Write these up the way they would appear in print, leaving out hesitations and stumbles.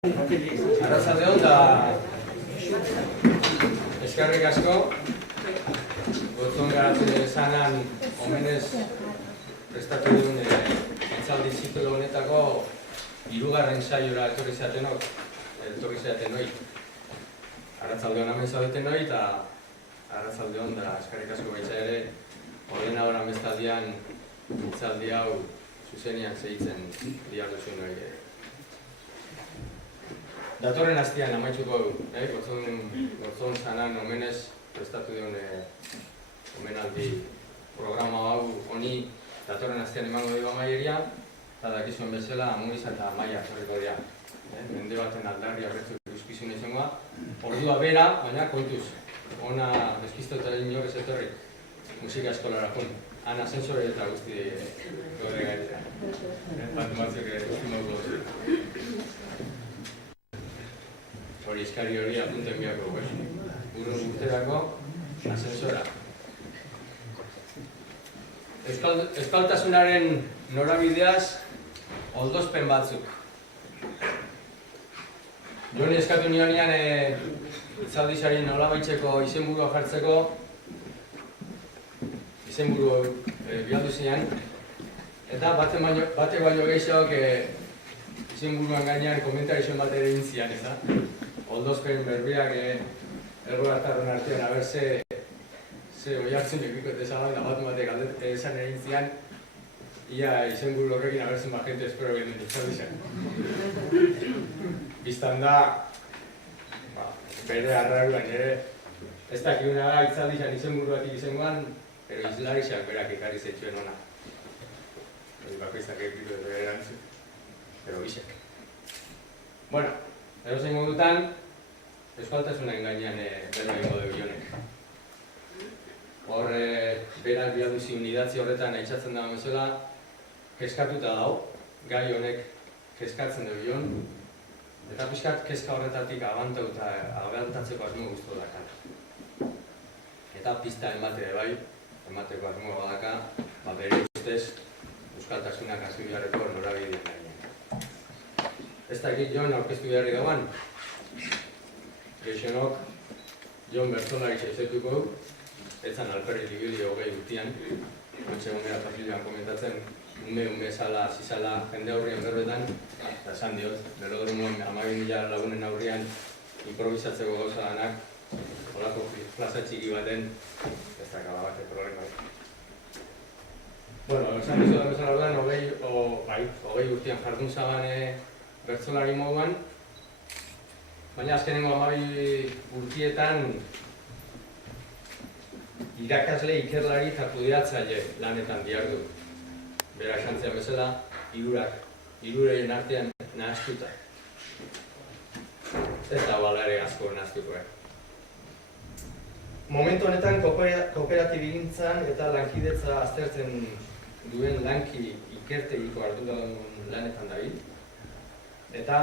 Arratsaldeon da eskerrik asko gotzon garatzen zanan omenez prestatu duen hitzaldi ziklo honetako hirugarren saiora etorri zaten noi. Arratsaldeon hemen zaudeten noi eta arratsaldeon da eskerrik asko baita ere ordenadora bestaldean hitzaldi hau zuzenean segitzen diharduzu noi. Datorren astean amaituko gotzon zanan omenez prestatu duen omenaldi programa hau honi datorren astean emango dugu amaieria eta dakizuen bezala Amuniza eta Amaia zorriko dira. Mende baten aldarri arretzuk ikuskizun izangoa. Ordua bera, baina kontuz. Ona deskiztota inor ez etorri musika eskolara joan. Han asensore eta guzti gode gaitera. Bat ere guzti modu. Hori eskari hori apunten biako, buruz urterako asensora. Euskaltasunaren norabideaz oldozpen batzuk. Joni eskatu nionean itzaldizari nolabaitzeko izenburua jartzeko izenburu bialdu zinean eta bate baino gehiago izenburuan gainean komentarizioen bat ere intzian, ez da? Oldozpen berbiak errolartarren artean haber ze oiartzen ekiko ezagan da batek esan egin zian ia izenburu horrekin habertzen jente espero egin itzaldizan. Biztan da bere arraruan ere ez dakiguna da itzaldizan izenburu batik izangoan pero izlarixak berak ekarri zetxuen ona. Bakoizak ekitu edo erantzun, pero bisek. Bueno, erozein modutan, euskaltasunen gainean berro egingo dugu jonek. Hor, berak bialduzi unidatzi horretan aitzatzen dago bezala, kezkatuta dago, gai honek kezkatzen dugu jon, eta pixkat kezka horretatik abantatzeko asmo guztu dakar. Eta pista ematera bai, emateko asmo badaka, bere ustez, euskaltasunak hasi beharreko norabidean gainean. Ez dakit Jon aurkeztu beharri dauan. Geixenok Jon bertzolari saizetuko du, etzan alperri libili 20 urtean, kontxe gongera pasilioan komentatzen, ume zala, zizala, jende aurrian berbetan, eta esan diot, velodromoan 12.000 lagunen aurrian improvisatzeko gauza danak, holako plaza txiki baten, ez dakaba bat problema. Bueno, esan dizu da bezala ordean, 20 urtean jardun zaban bertzolari moduan, baina azkenengo 12 urtietan irakasle ikerlari eta kudeatzaile lanetan dihardu. Bera esantzean bezala, hiruren artean nahaztuta. Ez da balare asko nahaztuko. Momentu honetan kooperatibigintzan eta lankidetza aztertzen duen lanki ikertegiko arduradun lanetan dabil. Eta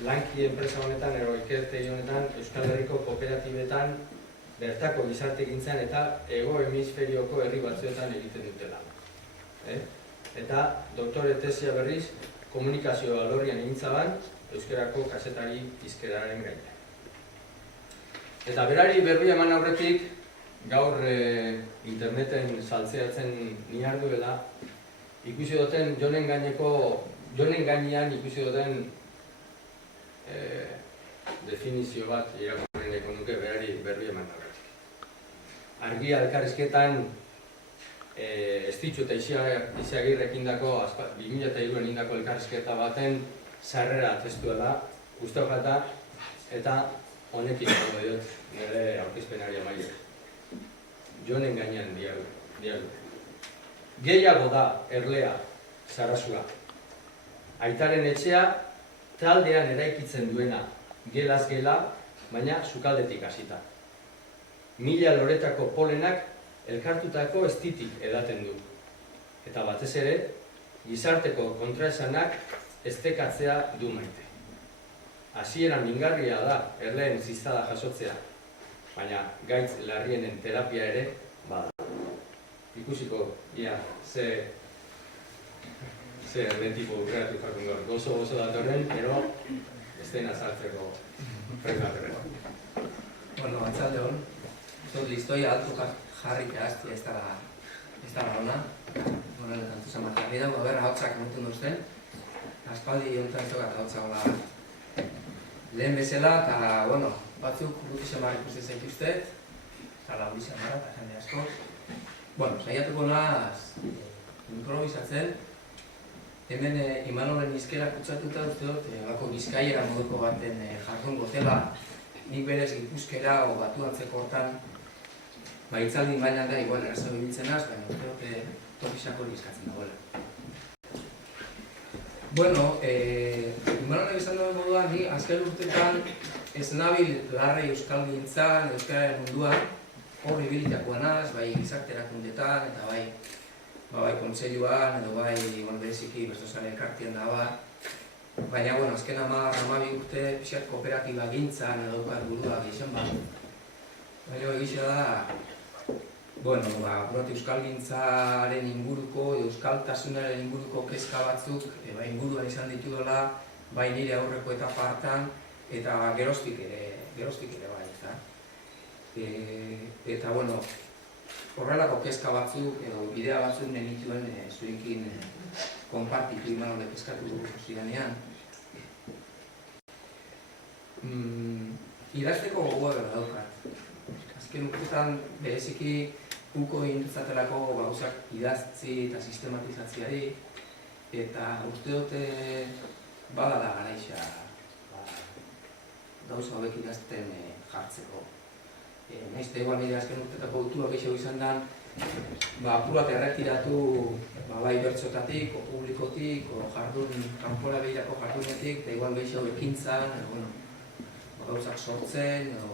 lanki enpresa honetan, ikertegi honetan, Euskal Herriko kooperatibetan bertako gizartegintzan eta hego hemisferioko herri batzuetan egiten dutela. Eta doktore tesia berriz komunikazio alorrian egintzaban euskerako kazetari hizkeraren gaina. Eta berari berri eman aurretik gaur interneten saltzeatzen niharduela ikusi duten Jonen gainean ikusi duten definizio bat irakurri nahiko nuke berari berri eman aurretik. Argia elkarrizketan Estitxu eta Iziagirrek indako 2003an indako elkarrizketa baten sarrera testuela guztau jata eta honekin dago diot nire aurkezpenari amaiera. Jonen gainean dialu. Gehiago da erlea Sarasua. Aitaren etxea taldean eraikitzen duena gelaz gela, baina sukaldetik hasita. 1000 loretako polenak elkartutako estitik edaten du. Eta batez ere, gizarteko kontraesanak estekatzea du maite. Hasieran mingarria da erleen ziztada jasotzea, baina gaitz larrienen terapia ere bada. Ikusiko, ia, ze erretipo urreatu jakun gaur. Gozo datorren, pero ez zein azaltzeko prestateko. Bueno, atzalde hon, listoia altu jarrika azti ez dara hona. Bueno, tanto markarri dago, berra hautzak emuten duzten. Aspaldi jontan zogat hautza gola lehen bezala, eta, bueno, batzuk urruti xamar ikusten zaituztet, eta lauri xamara, eta jende asko. Bueno, saiatuko naz improvisatzen. Hemen Imanolen izkera kutsatuta uste dut, bako bizkaiera moduko baten jardun gozela, nik berez gipuzkera o batu antzeko hortan, hitzaldi mailan da, igual erazo biltzen az, baina uste dut tokisako hori eskatzen dagoela. Bueno, Imanolen izan duen moduan, ni azken urtetan ez nabil larrei euskalgintzan, euskararen munduan, horri bilitakoan az, bai gizarte erakundetan, eta bai kontseiluan, edo bai bereziki bestosare elkartien da baina, bueno, azken 10-12 urte pixat kooperatiba gintzan edo burua gizien bat. Baina egizia da, bueno, burat euskalgintzaren inguruko, euskaltasunaren inguruko kezka batzuk, inguruan izan ditu dola, bai nire aurreko etapa hartan, eta geroztik ere bai, ezta. Eta, bueno, horrelako kezka batzuk edo bidea batzuk nenituen zuekin konpartitu Imanolek eskatu zidanean. Idazteko gogoa bera daukat. Azken urtetan bereziki uko induzatelako gauzak idaztzi eta sistematizatziari, eta uste dute badala garaixa gauza hauek idazten jartzeko. Naizte egual nire azken urtetako autuak gehiago izan den, apur bat erretiratu bai bertsotatik, o publikotik, o jardun, kanpora behirako jardunetik, eta igual gehiago ekintzan, gauzak sortzen, edo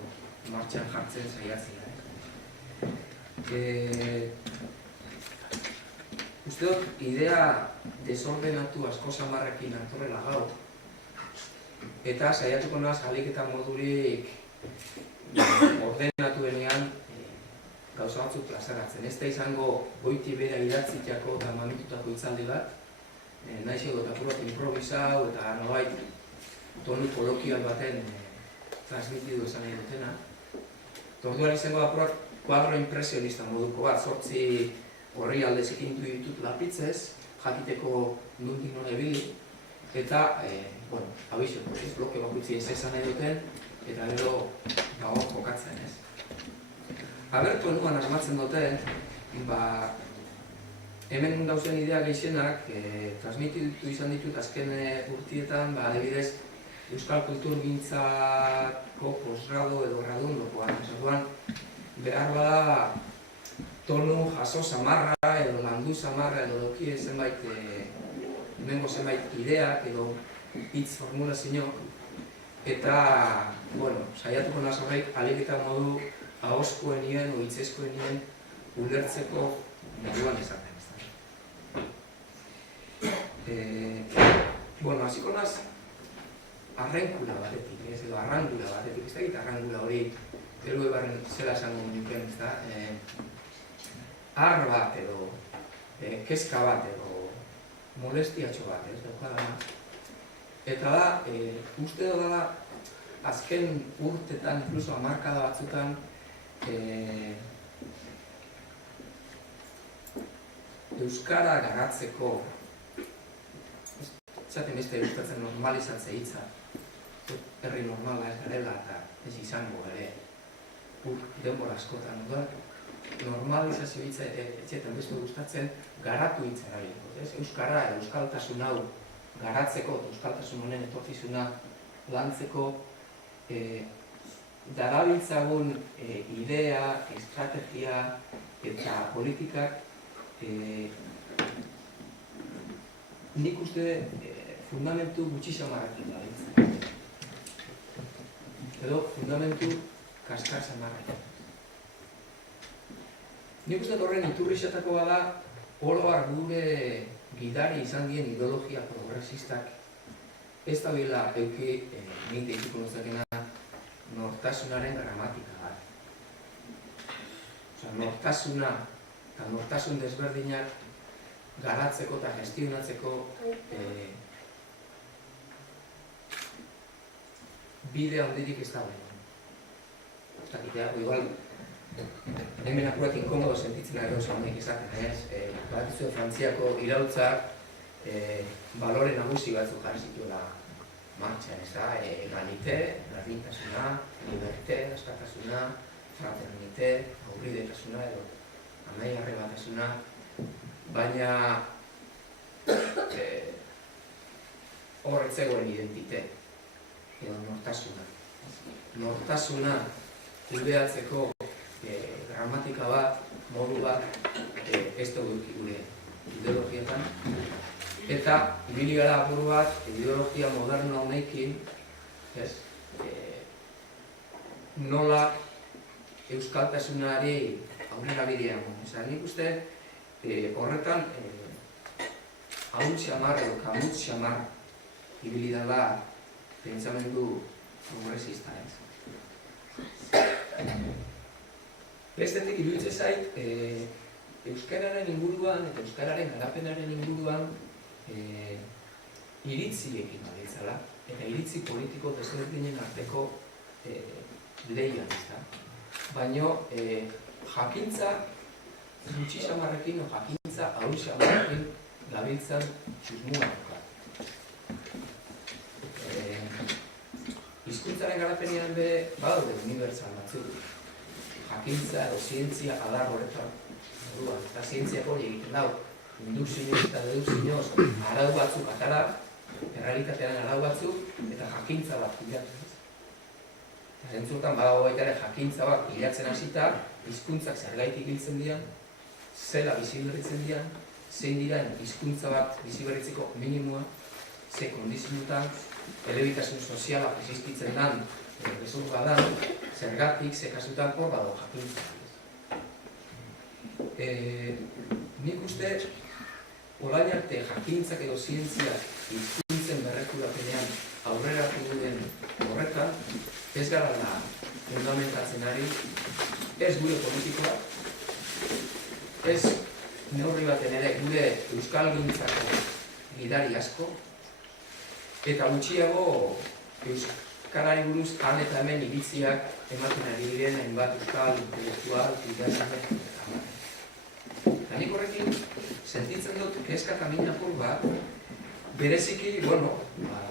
martxan jartzen saiatzea. Uste dut, idea desordenatu asko samarrekin atorrela gau, eta saiatuko naz alik eta modurik ordenatu denean gauza batzuk plazaratzen. Ez da izango goiti bera idatzitako eta mamitutako hitzaldi bat, nahi zego eta apur bat improvisau eta nobait tonu kolokioak baten transmitidu esan nahi dutena. Orduan izango da apur bat kuadro impresionista moduko bat, 8 horri aldez ekintu ditut lapitzez, jakiteko nuntik nore bili, eta, bueno, abixo, bloke bakutzi ez esan nahi duten, eta gero hor jokatzen ez. Abertu enuan asmatzen dute, hemen dauzen idea gehienak transmititu izan ditut azken urtietan, adibidez, Euskal Kulturgintzako posgrado edo gradundokoan. Orduan, behar bada tonu jaso samarra edo landu samarra edo doki zenbait hemengo zenbait ideak edo hitz formulazio. Eta, bueno, saiatuko naz horreik alik eta modu ahozkoenien o hitzezkoenien ulertzeko moduan esaten. Bueno, hasiko naz arrenkula batetik, ez edo arrangula batetik, ez da egit arrangula hori Peru ebarren zela esango nukeen, ez da, har bat edo, kezka bat edo, molestiatxo bat, ez da, eta da, uste da, azken urtetan, incluso hamarkada batzutan, euskara garatzeko, zaten beste gustatzen normalizatze hitza, herri normala ez garela eta ez izango ere denbora askotan, normalizazio hitza etxetan beste gustatzen garatu hitza erabiliko. Euskara edo euskaltasun hau garatzeko, euskaltasun honen etorkizuna lantzeko darabiltzagun idea, estrategia eta politikak nik uste fundamentu gutxi samarrakin da. Edo fundamentu kaskar samarrakin. Nik uste horren iturri da oroar gure gidari izan dien ideologia progresistak ez da bila euki nik deituko nuzakena nortasunaren gramatika bat. Nortasuna eta nortasun desberdinak garatzeko eta gestionatzeko bide handirik ez dago. Ez dakitea, igual, hemen apurak inkomodo sentitzen ari gauza honek izaten, ez? Badakizu Frantziako iraultzak balore nagusi batzuk jarri zituela martxan, ez da? Egalite, berdintasuna, liberte, askatasuna, fraternite, aurridetasuna edo amaigarri batasuna, baina hor ez zegoen identite edo nortasuna. Nortasuna kudeatzeko gramatika bat, modu bat, ez dugu gure ideologietan. Eta ibili gara apur bat ideologia moderna honekin, nola euskaltasunari aurrera bidea eman. Nik uste horretan ahul xamar edo kamut xamar ibili dela pentsamendu progresista, Bestetik iruditzen zait, euskararen inguruan eta euskararen garapenaren inguruan iritziekin baditzala, eta iritzi politiko desberdinen arteko lehian, baina jakintza gutxi xamarrekin o jakintza ahul xamarrekin gabiltzan susmua. Hizkuntzaren garapenean be badaude unibertsal batzuk. Jakintza edo zientzia adar horretan. Eta zientziak hori egiten dau. Indukzioz eta dedukzioz arau batzuk atara, errealitatean arau batzuk, eta jakintza bat bilatzen. Zentzutan badago baita ere jakintza bat bilatzen hasita, hizkuntzak zergaitik biltzen dian, zela biziberritzen dian, zein diren hizkuntza bat biziberritzeko minimua, ze kondizionutan, elebitasun soziala existitzen dan, bezur badan, zergatik, ze kasutan hor badago jakintza. Nik uste, orain arte jakintzak edo zientziak hizkuntzen berrekurapenean aurreratu duen horretan, ez gara da fundamentatzen ari, ez gure politikoa, ez neurri baten ere gure euskalgintzako gidari asko, eta gutxiago euskarari buruz han eta hemen iritziak ematen ari diren hainbat euskal intelektual, idazle, eta nik horrekin sentitzen dut kezka kamin apur bat, bereziki,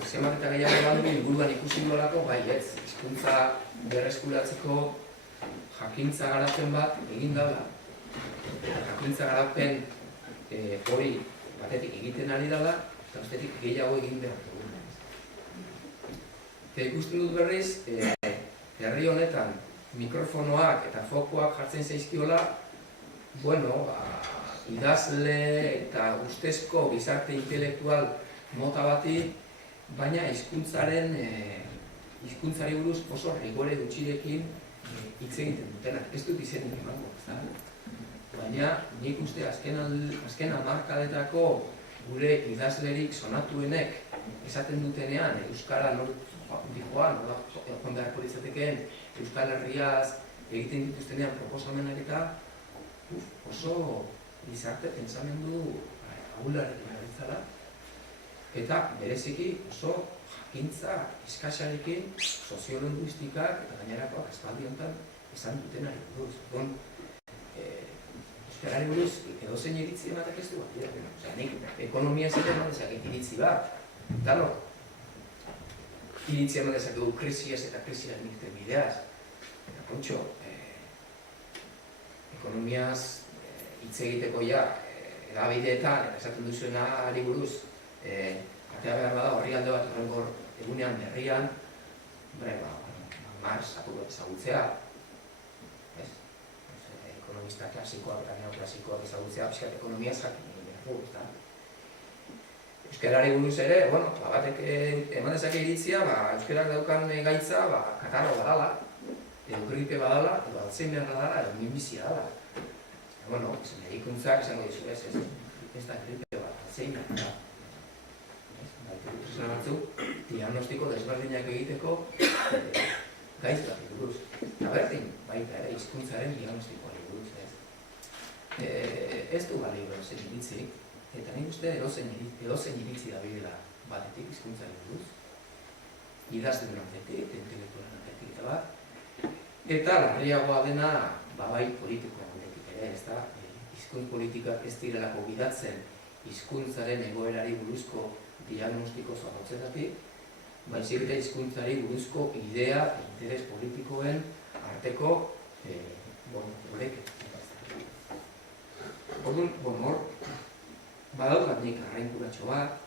zenbat eta gehiago bandu inguruan ikusi duelako, bai ez, hizkuntza berreskuratzeko jakintza garapen bat egin dela. Jakintza garapen hori batetik egiten ari dela, eta bestetik gehiago egin behar dugu. Eta ikusten dut berriz, herri honetan mikrofonoak eta fokuak jartzen zaizkiola, idazle eta ustezko gizarte intelektual mota bati, baina hizkuntzari buruz oso rigore gutxirekin hitz egiten dutenak. Ez dut izenik emango, baina nik uste azken hamarkadetako gure idazlerik sonatuenek esaten dutenean euskara joan beharko litzatekeen Euskal Herriaz egiten dituztenean proposamenak eta oso gizarte pentsamendu ahularekin aritzala, eta bereziki oso jakintza eskasarekin soziolinguistikak eta gainerakoak aspaldi honetan izan dutenari buruz. Euskarari buruz edozein iritzi ematak ez du bat. Nik ekonomia ez eman dezaket iritzi bat, eta iritzi eman dezakegu krisiaz eta krisiaz nirten bideaz. Eta kontxo, ekonomiaz hitz egiteko edabideetan, eta esaten duzuena ari buruz, atea behar bada horri alde bat horrengor egunean berrian, Marx apur bat ezagutzea, ekonomista klasikoak eta neoklasikoak ezagutzea, pixkat ekonomiaz jakin egin behar du. Euskarari buruz ere, batek eman dezake iritzia, euskerak daukan gaitza katarro badala, edo gripe badala, edo Alzheimer badala, edo minbizia dala. Medikuntzak esango dizu, ez da gripe bat, Alzheimer da. Tresna batzuk, diagnostiko desberdinak egiteko gaitz bat buruz. Eta berdin, baita ere, hizkuntzaren diagnostikoari buruz. Ez du balio edozein iritzi, eta nik uste edozein iritzi da bidela batetik hizkuntzari buruz. Idazten batetik, Eta larriagoa dena, bai politikoa aldetik ere, ezta? Hizkuntz politikak ez direlako gidatzen hizkuntzaren egoerari buruzko diagnostiko zorrotzetatik, baizik eta hizkuntzari buruzko idea, interes politikoen arteko horrek. Orduan, hor, badaukat nik arrainkuratxo bat,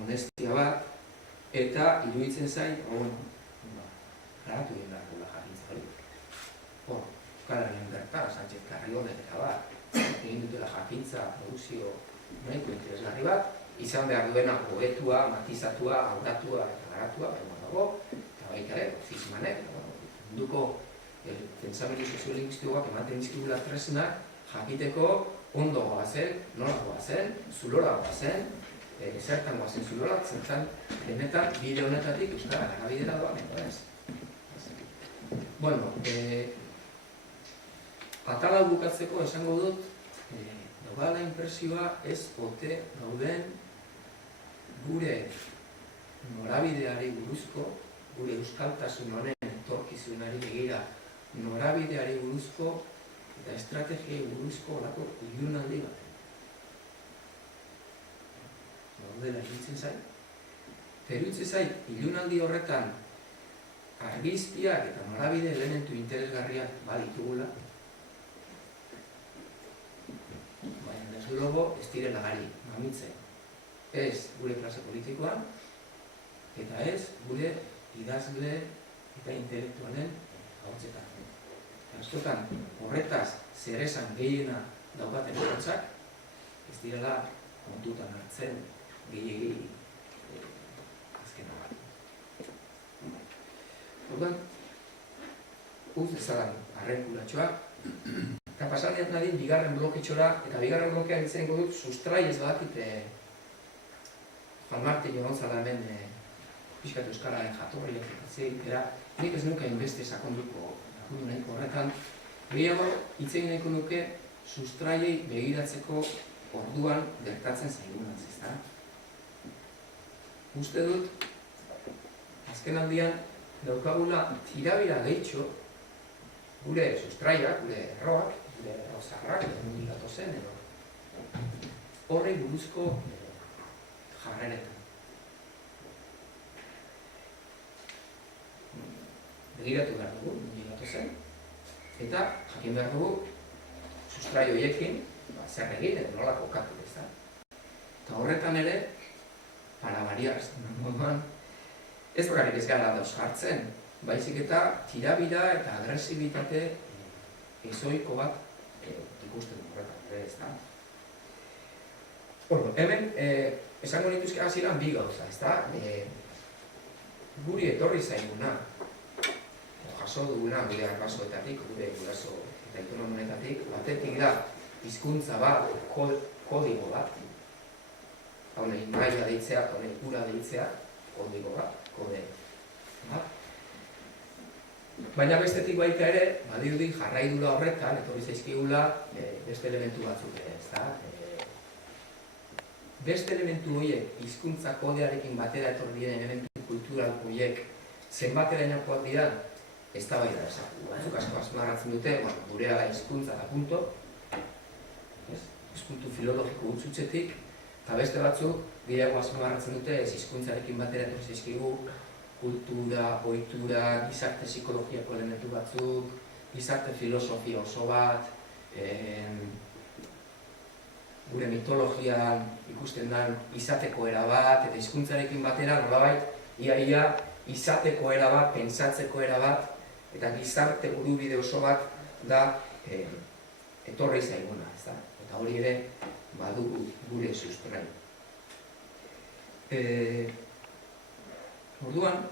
modestia bat, eta iruditzen zain, garatu egin behar gula jakintza hori. Euskararen bertan, Sánchez Carrionek eta bat, egin dutela jakintza, produzio nahiko interesgarri bat, izan behar duena hobetua, matizatua, aldatua eta garatua, baina dago, eta baita ere, Fishmanek, munduko pentsamendu soziolinguistikoak ematen dizkigula tresnak, jakiteko ondo goazen, nola goazen, zulora goazen, zertan goazen zulorak, zertan denetan bide honetatik euskara garabidera doan, edo ez. Bueno, atala bukatzeko esango dut, dagoela impresioa ez ote gauden gure norabideari buruzko, gure euskaltasun honen etorkizunari begira norabideari buruzko eta estrategiai buruzko olako ilunaldi bat. Gaudela iruditzen zait. Iruditzen zait, ilunaldi horretan argizkiak eta norabide elementu interesgarriak baditugula, baina desde luego ez direla gari, mamitzen. Ez gure klase politikoan, eta ez gure idazle eta intelektualen gautzetan. Askotan, horretaz zer esan gehiena daukaten horretzak, ez direla kontutan hartzen gehiegi azkena bat. Orduan, ezagan arrenkulatxoa, eta pasaldean nadien bigarren bloketxora, eta bigarren blokean izango dut sustrai ez badakit Juan Marte Gonzala hemen pixkat euskararen jatorriak eta zeikera, nik ez nuke inbeste sakonduko nahiko horretan, gehiago hitz egin nahiko nuke sustraiei begiratzeko orduan gertatzen zaigunaz, ezta? Uste dut, azken aldian, daukagula tirabira gehitxo, gure sustraiak, gure erroak, gure errozarrak, edo gatozen, edo horrei buruzko jarreretan. Begiratu behar dugu, gatozen, eta jakin behar dugu sustrai horiekin zer egin edo nola kokatu ez da. Eta horretan ere, para variaz, moduan, ez bakarrik ez gara dauz hartzen, baizik eta tirabira eta agresibitate ezoiko bat ikusten horretan ere ez da. Hemen, esango nituzke hasieran bi gauza, ez da? Guri etorri zaiguna, jaso duguna gure arbasoetatik, gure guraso eta autonomonetatik, batetik da hizkuntza bat, kodigo bat, honei maila deitzea, honei ura deitzea, kodigo bat, kode bat. Baina bestetik baita ere, badirudi jarraidura horretan, etorri zaizkigula beste elementu batzuk ere, ez da? Beste elementu horiek, hizkuntza kodearekin batera etorri diren elementu kultural horiek zenbaterainokoak dira, ez da bai da esaku. Batzuk asko azmarratzen dute, gurea da hizkuntza da punto, hizkuntu filologiko utzutzetik, eta beste batzuk gehiago azmarratzen dute ez hizkuntzarekin batera etorri zaizkigu, kultura, ohitura, gizarte psikologiako elementu batzuk, gizarte filosofia oso bat, gure mitologian ikusten den izateko erabat, eta hizkuntzarekin batera nolabait, ia izateko erabat, pentsatzeko erabat, eta gizarte burubide oso bat da etorri zaiguna, ez da? Eta hori ere badugu gure sustrai. Orduan,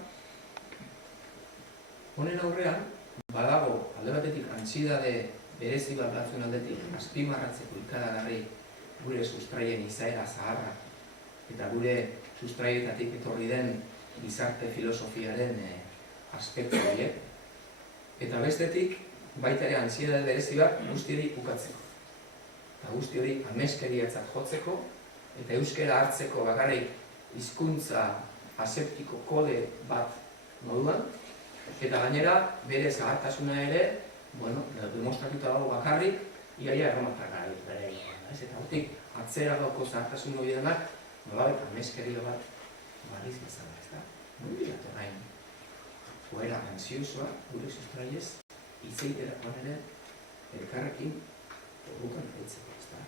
honen aurrean, badago alde batetik antsiedade berezi bat batzuen aldetik azpimarratzeko ikaragarri gure sustraien izaera zaharra eta gure sustraietatik etorri den gizarte filosofiaren aspektu horiek. Eta bestetik, baita ere antsiedade berezi bat guzti hori ukatzeko. Eta guzti hori ameskeriatzat jotzeko eta euskara hartzeko bakarrik hizkuntza aseptiko kode bat moduan, Eta gainera, bere zahartasuna ere, demostratuta dago bakarrik, iaia erromatar gara bere egiten da, ez? Eta hortik, atzera gauko zahartasun hori denak, nolabait ameskeria bat barriz bezala, ez da? Nondi bat orain, joera ansiosoa, gure sustraiez, itzeiterakoan ere, elkarrekin, bukan egiteko, ez da?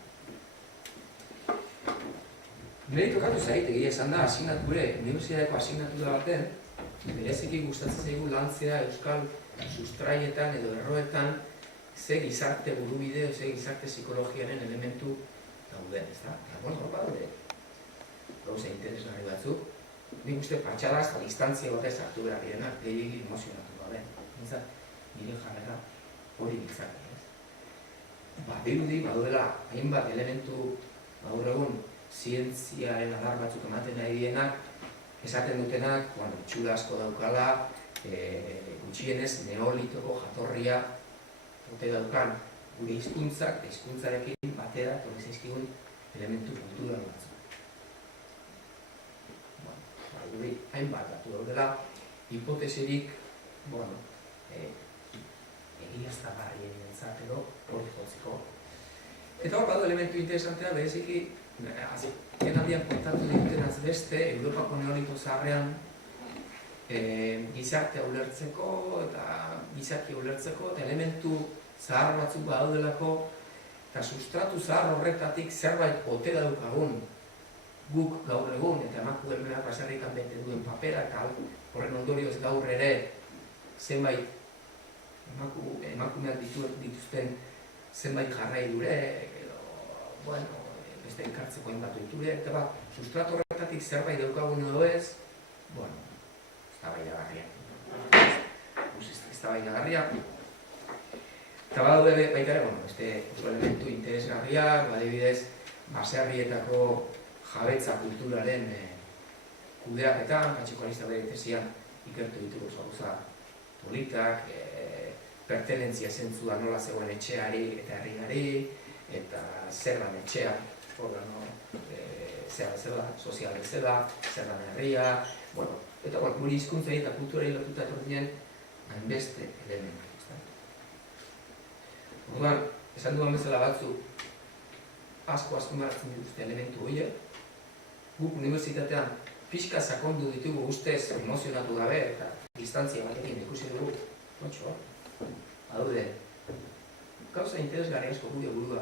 Nire tokatu zait, egia esan da, gure universitateko asignatura baten, bereziki gustatzen zaigu lantzea euskal sustraietan edo erroetan ze gizarte burubide, ze gizarte psikologiaren elementu dauden, ez da? Eta, hor badaude, gauza interesgarri batzuk, nik uste patxadaz eta distantzia batez hartu behar direnak, gehiagik emozionatu gabe. Nire jarrera hori ditzak, ez? Dirudi, baduela, hainbat elementu, gaur egun, zientziaren adar batzuk ematen nahi dienak, esaten dutenak, txura asko daukala, gutxienez neolitoko jatorria ote daukan gure hizkuntzak, hizkuntzarekin batera etorri zaizkigun elementu kultural batzuk. Gure hainbat datu daudela, hipotesirik, egiaztagarrien entzat edo hori jotzeko. Eta hor badu elementu interesantea, bereziki, azken aldian kontatu ditutenaz beste, Europako neolito zaharrean gizartea ulertzeko eta gizaki ulertzeko eta elementu zahar batzuk badaudelako eta sustratu zahar horretatik zerbait ote daukagun guk gaur egun eta emakumeak baserrikan bete duen papera eta horren ondorioz gaur ere zenbait emakumeak dituzten zenbait jarraidurek edo, beste elkartzeko hainbat ohiturek, eta sustratu horretatik zerbait daukagun edo ez, eztabaidagarria. Eta badaude baita ere, beste oso elementu interesgarriak, adibidez, baserrietako jabetza kulturaren kudeaketan, Patxiko bere tesian ikertu ditugu gauza politak, pertenentzia zentzua nola zegoen etxeari eta herriari, eta zer dan etxea, zer bezala, sozial bezala, zer dan herria, eta gure hizkuntzari eta kulturari lotuta etortzen hainbeste elementu. Orduan, esan duan bezala batzu asko azpimarratzen dituzte elementu horiek, guk unibertsitatean pixka sakondu ditugu ustez emozionatu gabe eta distantzia batekin ikusi dugu, badaude, gauza interesgarri asko gure burua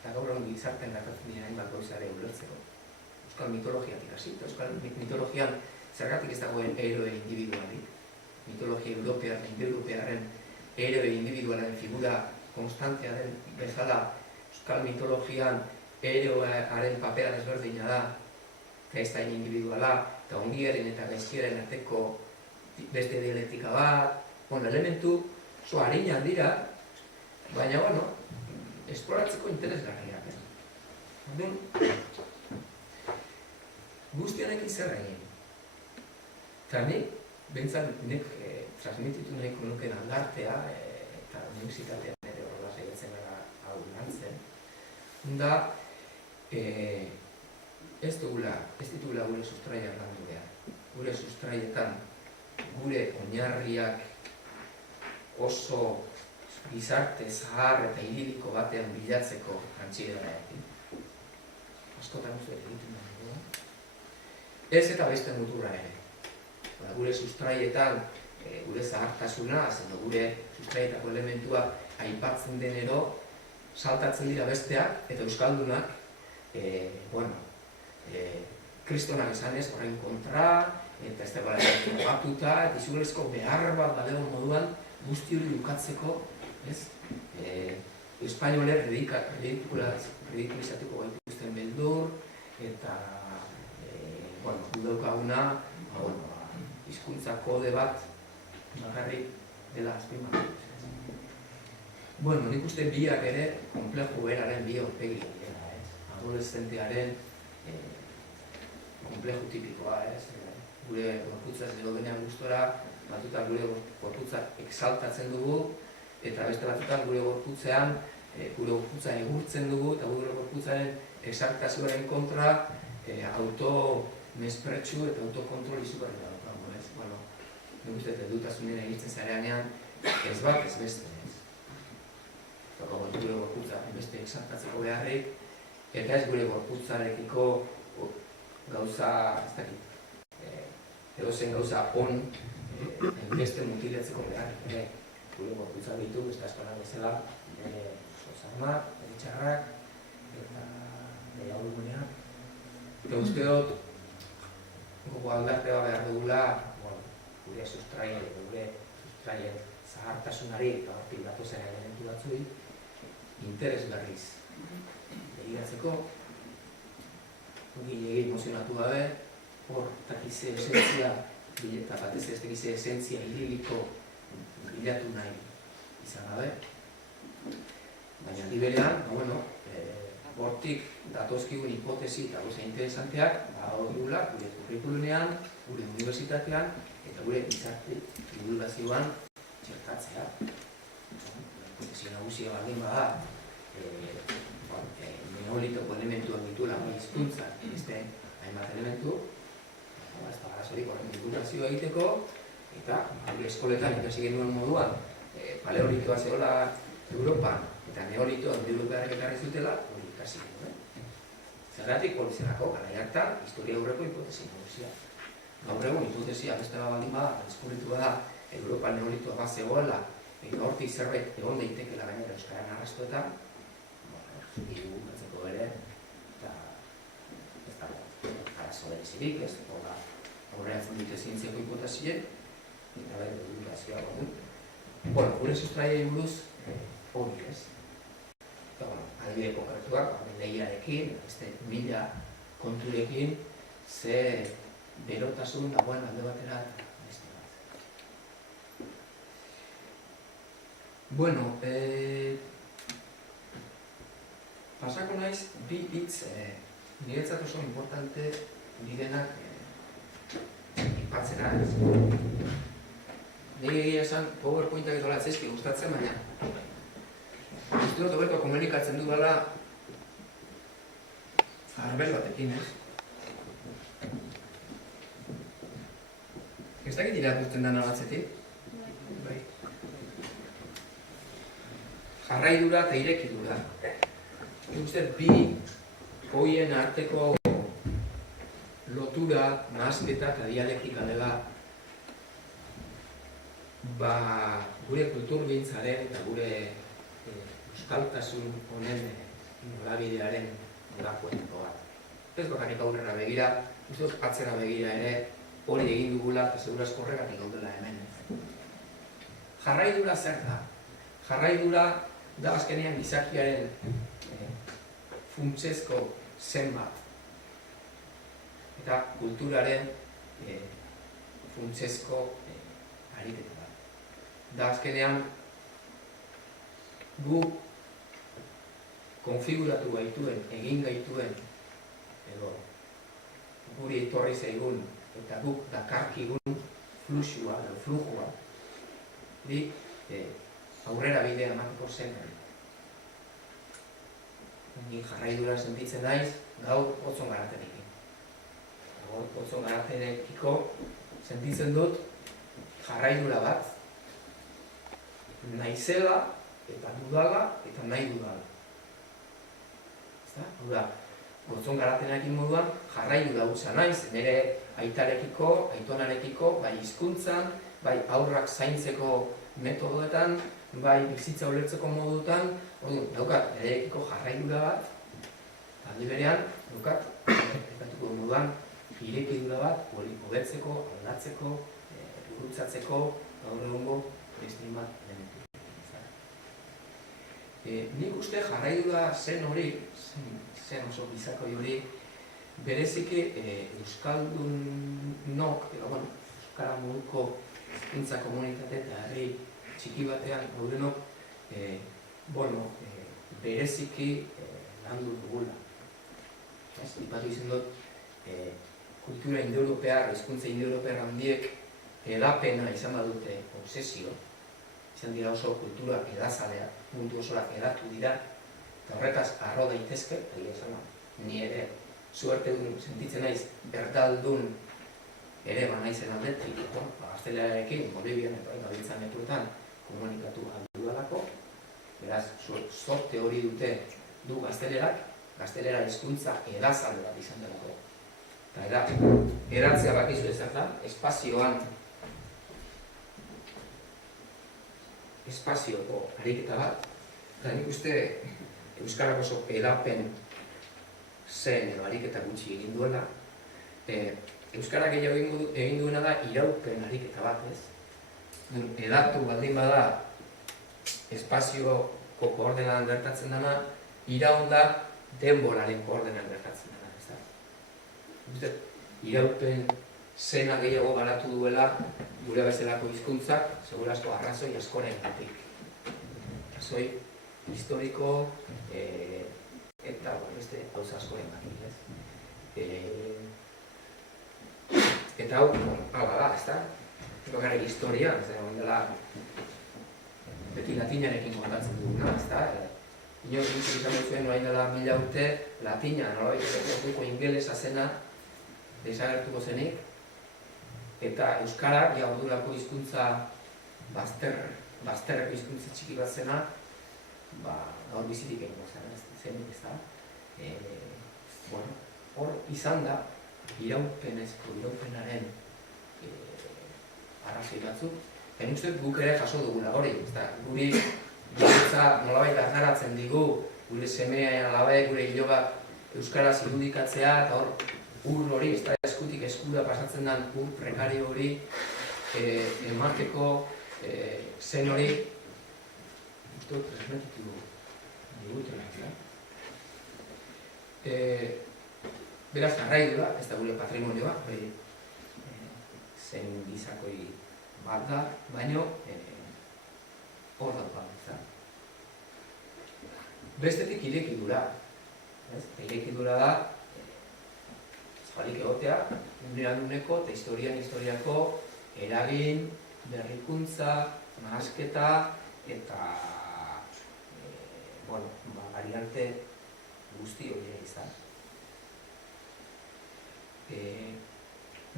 eta gaur egun gizartean gertatzen dira hainbat gauzare ulertzeko. Euskal mitologiatik hasi, euskal mitologian zergatik ez dagoen eroe individualik. Mitologia europearen eroe individualen figura konstantea den bezala euskal mitologian eroearen papera desberdina da, eta ez da individuala, eta ongiaren eta gaizkiaren arteko beste dialektika bat, elementu oso harinak dira, baina, esploratzeko interesgarriak. Guztionekin zer egin. Eta nik, bentsat, nik transmititu nahiko nuken aldartea, eta universitatean ere horrela segitzen gara hau lantzen, da, ez ditugula gure sustraiak landu behar. Gure sustraietan, gure oinarriak oso gizarte zahar eta idíliko batean bilatzeko jantziera egin. Askotan uste egiten dugu. Ez eta beste muturra ere. Gure sustraietan, gure zahartasuna, gure sustraietako elementuak aipatzen denero, saltatzen dira besteak eta euskaldunak, kristonak esanez horren kontra, eta ez da batuta, eta izugarrizko behar bat badego moduan guzti hori ukatzeko, espainoler ridikulizatuko gaituzten beldur, eta gudaukaguna, hizkuntza kode bat bakarrik dela azpimarratu. Nik uste biak ere konplejo beraren bi aurpegi dira, adolescentearen konplejo tipikoa, gure gorputza ez dugu denean gustora, batutan gure gorputza exaltatzen dugu, eta beste batutan gure gorputzean, gure gorputza egurtzen dugu, eta gure gorputzaren exaltazioaren kontra auto-mespertsu eta autokontrol izugarri daukagu. Nik uste heldutasunean egiten zareanean, ez bat ez beste ez. Gure gorputza beste exaltatzeko beharrik, eta ez gure gorputzarekiko gauza, ez dakit, edozen gauza on beste mutilatzeko beharrik. Gure gorputza ditu, ez da eskola bezala, sozarma, txarrak, eta aurgunean. Eta uste dut, gogo aldartea behar dugula, gure sustraien zahartasunari eta hortik datozen elementu batzui, interes berriz begiratzeko, gilegi emozionatu gabe, hor takize esentzia, eta batez ez takize esentzia idíliko bilatu nahi izan gabe. Baina aldiberean, hortik datozkigun hipotesi eta gauza interesanteak, hor dugula, gure kurrikulunean, gure unibertsitatean, eta gure gizarte divulgazioan txertatzea. Hipotesi nagusia baldin bada, neolitoko elementuak dituela hizkuntza, beste hainbat elementu, ez da arazorik horren divulgazioa egiteko, eta gure eskoletan ikasi genuen moduan, paleolitoa zegoela Europan, eta neolitoa Europearrek ekarri zutela, hori ikasi genuen. Zergatik polizierako, garai hartan, historia aurreko hipotesi nagusia. Gaur egun hipotesia beste baldin bada, deskubritua da, Europa neolitoa bat zegoela, eta hortik zerbait egon daitekela gainera euskaren arrastoetan, hirugatzeko ere, eta ez dago arazo berezirik, ez dago aurrean fundite zientziako hipotesien, eta behar divulgazioa godu. Gure sustraiei buruz, hori ez. Eta, adibide konkretuak, lehiarekin, beste mila konturekin, ze berotasun dagoen alde batera beste bat. Pasako naiz, bi hitz niretzat oso importante direnak ipatzera ez. Nire egia esan PowerPointak ez dola atzeizki gustatzen, baina uste dut hobeto komunikatzen du bala arbel batekin ez. Ez dakit irakurtzen dana batzetik? Jarraidura eta irekidura. Uste bi hoien arteko lotura, nahasketa eta dialektika dela gure kulturgintzaren eta gure euskaltasun honen norabidearen norakoetako bat. Ez bakarrik aurrera begira, uste dut atzera begira ere hori egin dugula eta segurazko horregatik gaudela hemen. Jarraidura zer da? Jarraidura da azkenean gizakiaren funtsezko zenbat eta kulturaren funtsezko ariketa bat. Da azkenean gu konfiguratu gaituen, egin gaituen edo guri etorri zaigun eta guk dakarkigun fluxua edo flujua aurrera bidea emateko zen. Ni jarraidura sentitzen naiz gaur otzon garatenekin. Gaur otzon garatenekiko sentitzen dut jarraidura bat naizela eta dudala eta nahi dudala. Hau otzon garatenekin moduan jarraidura hutsa naiz, nire aitarekiko, aitonarekiko, bai hizkuntzan, bai aurrak zaintzeko metodoetan, bai bizitza ulertzeko modutan, daukat nireekiko jarraidura bat, aldi berean, daukat, ekatuko moduan, irekidura bat, hori hobetzeko, aldatzeko, gurutzatzeko, gaur egungo, beste bat elementu. Nik uste jarraidura zen hori, zen oso bizakoi hori, bereziki euskaldunok, euskara moduko hizkuntza komunitate eta herri txiki batean gaudenok bereziki landu dugula. Ipatu izan dut, kultura indoeuropear, hizkuntza indoeuropear handiek edapena izan badute obsesio, izan dira oso kultura edazalea, mundu osoak edatu dira, eta horretaz arro daitezke, eta ni ere suerte sentitzen naiz berdaldun ere banaizen aldetik, gaztelerarekin, Bolivian eta gabiltzan lekuetan komunikatu aldudalako, beraz, sorte hori du gaztelerak, gaztelera hizkuntza edazalde bat izan delako. Eta eratzea bakizu ezak da, espazioko ariketa bat, eta nik uste Euskarak oso edapen zen edo ariketa gutxi egin duela, Euskarak gehiago egin duena da iraupen ariketa bat, ez? Edatu baldin bada espazioko koordenan gertatzen dena, iraun da denboraren koordenan gertatzen dena, ez da? Iraupen zena gehiago garatu duela gure bezalako hizkuntzak, segurazko arrazoi askoren gatik. Arrazoi historiko eta beste gauza askoren gatik, ez? Eta hau, hala da, ez da? Bakarrik historia, ez da, ondela beti latinarekin kontatzen duguna, ez da? Inoz nintzen izan zuen orain dela 1000 urte, latina, nolabait ingelesa zena desagertuko zenik, eta euskara, ja ordurako hizkuntza bazterreko hizkuntza txiki bat zena, gaur bizitik egingo zenik, ez da? Hor izan da, iraupenaren arrazoi batzuk, eta uste guk ere jaso dugula hori, guri bizitza nolabait argaratzen digu, gure semea alabaek, gure hilobak euskaraz irudikatzea, eta hor hori, eskutik eskura pasatzen den prekario hori emateko zen hori, uste dut transmititu digutena, beraz, arraidura, ez da gure patrimonioa, zen gizakoi bat da, baino hor daukagu, ez da. Bestetik irekidura, irekidura da, ezbalik egotea, uneko eta historiako eragin, berrikuntza, nahasketa eta variante guzti hori izan.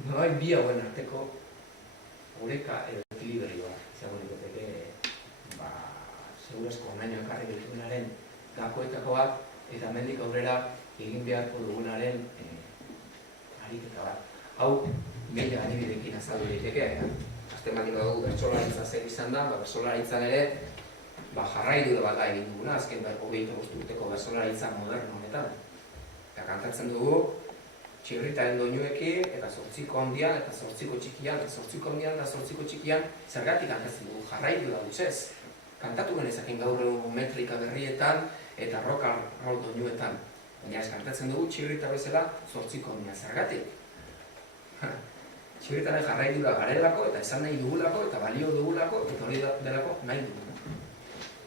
Noai bi hauen arteko oreka edo ekilibrioa izango nikoteke segurazko onaino ekarri ditugunaren gakoetakoak eta hemendik aurrera egin beharko dugunaren ariketa bat. Hau, mila adibidekin azaldu daiteke, azten baldin badugu bertsolaritza zer izan da, bertsolaritzan ere jarraidura bat da egin duguna, azken 25 urteko bertsolaritza moderno honetan. Eta kantatzen dugu txirritaren doinuekin, eta 8ko handian, eta 8ko txikian, eta 8ko handian, eta 8ko txikian, zergatik kantatzen dugu, jarraidu da duzez. Kantatu genezakin gaur egun metrika berrietan, eta rock and roll doinuetan. Baina ez kantatzen dugu txirrita bezala 8ko handian, zergatik. Txirritaren jarraidu da garelako, eta esan nahi dugulako, eta balio dugulako, eta hori delako nahi dugulako.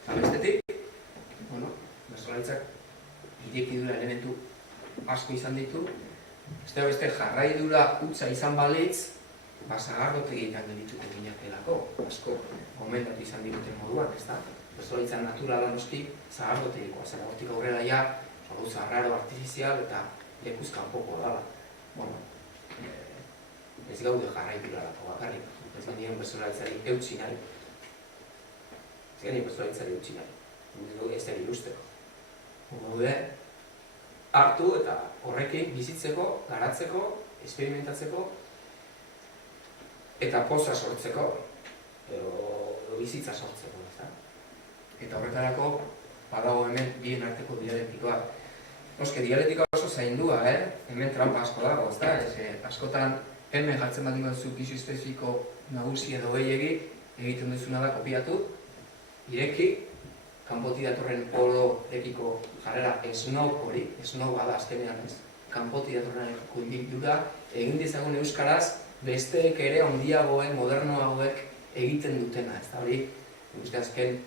Eta bestetik, bertsolaritzak irekidura elementu asko izan ditu, beste jarraidura hutsa izan balitz, sagardotegietan genituko ginekelako, asko gomendatu izan diguten moduan, ez da? Bertsolaritzan naturala noski sagardotegikoa, hortik aurrera ja, gauza raro, artifizial eta lekuzkan poko dala. Ez gaude jarraidurarako bakarrik, ez genien bertsolaritzari eutsi nahi. Ez genien bertsolaritzari eutsi nahi, ez da ilusteko. Gaude, hartu eta horrekin bizitzeko, garatzeko, experimentatzeko eta poza sortzeko, edo bizitza sortzeko, ez da? Eta horretarako, badago hemen bien arteko dialektikoa. Noske, dialektika oso zaindua, hemen trampa asko dago, ez da? Askotan, hemen jartzen bat dingo duzu pisu espezifiko nagusi edo gehiegi, egiten duzuna da kopiatu, ireki, kanpoti datorren ororekiko jarrera snob hori, snob bada azkenean ez, kanpoti datorren kultura, egin dezagun euskaraz, besteek ere handiagoen, modernoagoek egiten dutena, ez da hori, uste azken,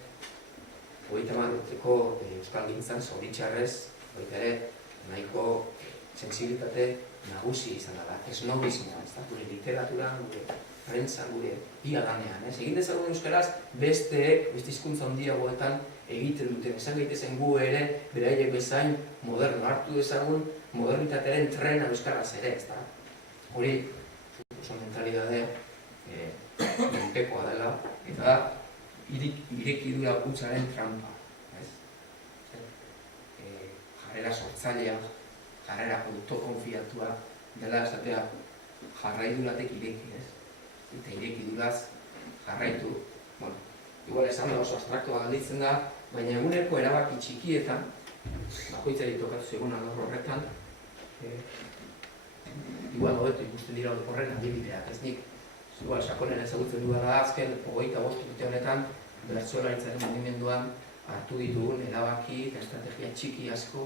30 urteko euskal gintzan, zoritxarrez, ere, nahiko sensibilitate nagusi izan da, snobismoa, ez da, gure literatura, gure prentza, gure ia ganean, ez? Egin dezagun euskaraz, besteek, beste hizkuntza handiagoetan egiten duten, esan gaitezen gu ere, beraiek bezain moderno hartu dezagun, modernitatearen trena euskaraz ere, ez da? Hori, oso mentalidade menpekoa dela, eta da, irekidura hutsaren trampa. Jarrera sortzailea, jarrera autokonfiatua dela esatea jarraiduratek ireki, eta irekiduraz jarraitu. Igual esan da oso abstraktoa galditzen da, baina eguneko erabaki txikietan, bakoitzari tokatu zegoen alor horretan, igual hobeto ikusten dira horren adibideak, ez nik, igual sakonen ezagutzen dudala azken 25 urte honetan, bertsolaritzaren mugimenduan hartu ditugun erabaki eta estrategia txiki asko,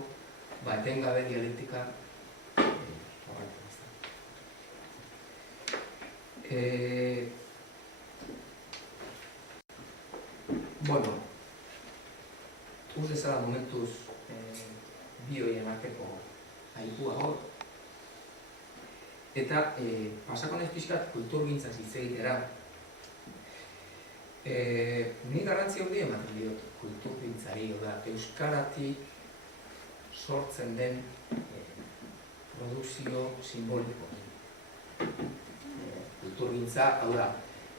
etengabe dialektika horretan. Bueno, uz dezala momentuz bi horien arteko aikua hor. Eta pasako nahiz pixkat kulturgintzaz hitz egitera. Ni garrantzi handia ematen diot kulturgintzari, euskaratik sortzen den produkzio simboliko. Kulturgintza, hau da,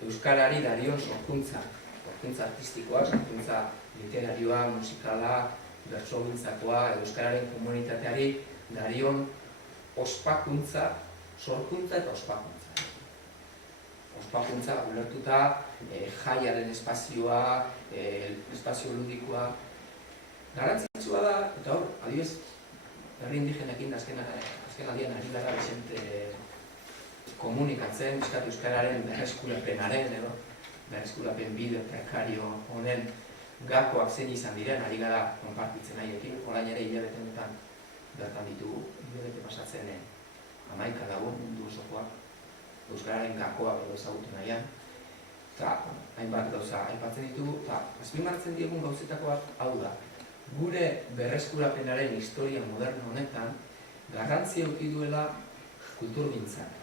euskarari darion sorkuntza artistikoa, sorkuntza literarioa, musikala, bertsogintzakoa, euskararen komunitateari darion ospakuntza, sorkuntza eta ospakuntza. Ospakuntza ulertuta jaiaren espazioa, espazio ludikoa. Garrantzitsua da, eta hor, adibidez, herri indigenekin azken aldian ari gara Vicente komunikatzen, euskararen berreskurapenaren edo berreskurapen bide prekario honen gakoak zein izan diren, ari gara konpartitzen nahiekin, orain ere hilabete honetan bertan ditugu, hilabete pasatzen 11 dago mundu osokoak, euskararen gakoak edo ezagutu nahian, eta hainbat gauza aipatzen ditugu, eta azpimarratzen diegun gauzetakoak hau da. Gure berreskurapenaren historia moderno honetan garrantzia eduki duela kulturgintzak.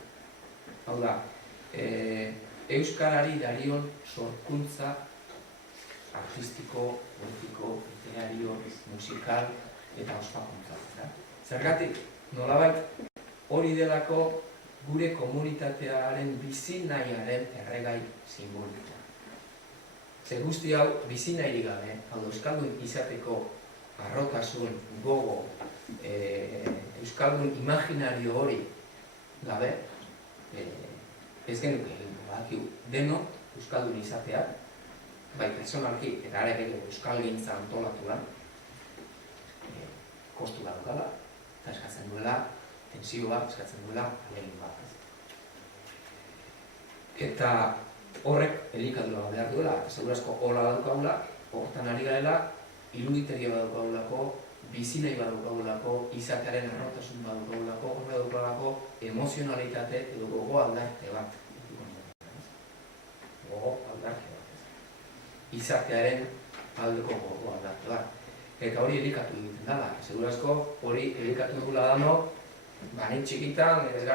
Hau da, euskarari darion sorkuntza artistiko, politiko, literario, musikal eta ospakuntza. Zergatik, nolabait hori delako gure komunitatearen bizi nahiaren erregai simbolikoa. Ze guzti hau bizi nahirik gabe, hau euskaldun izateko harrotasun, gogo, euskaldun imaginario hori gabe, ez genuke egingo, badakigu denok euskaldun izateak, bai personalki eta are gehiago euskalgintza antolatuan, kostu daukala, eta eskatzen duela, tensioa, eskatzen duela, alegin bat. Eta horrek elikadura behar duela, segurazko hola daukagula, hortan ari garela, iruditegia daukagulako, bizinei badaukagulako, izatearen errotasun badaukagulako, horre daukagulako emozionalitate edo gogo aldarte bat. Gogo aldarte bat. Izatearen aldeko gogo aldarte bat. Eta hori elikatu egiten dela. Segurazko hori elikatu dugula dano, banin txikitan ez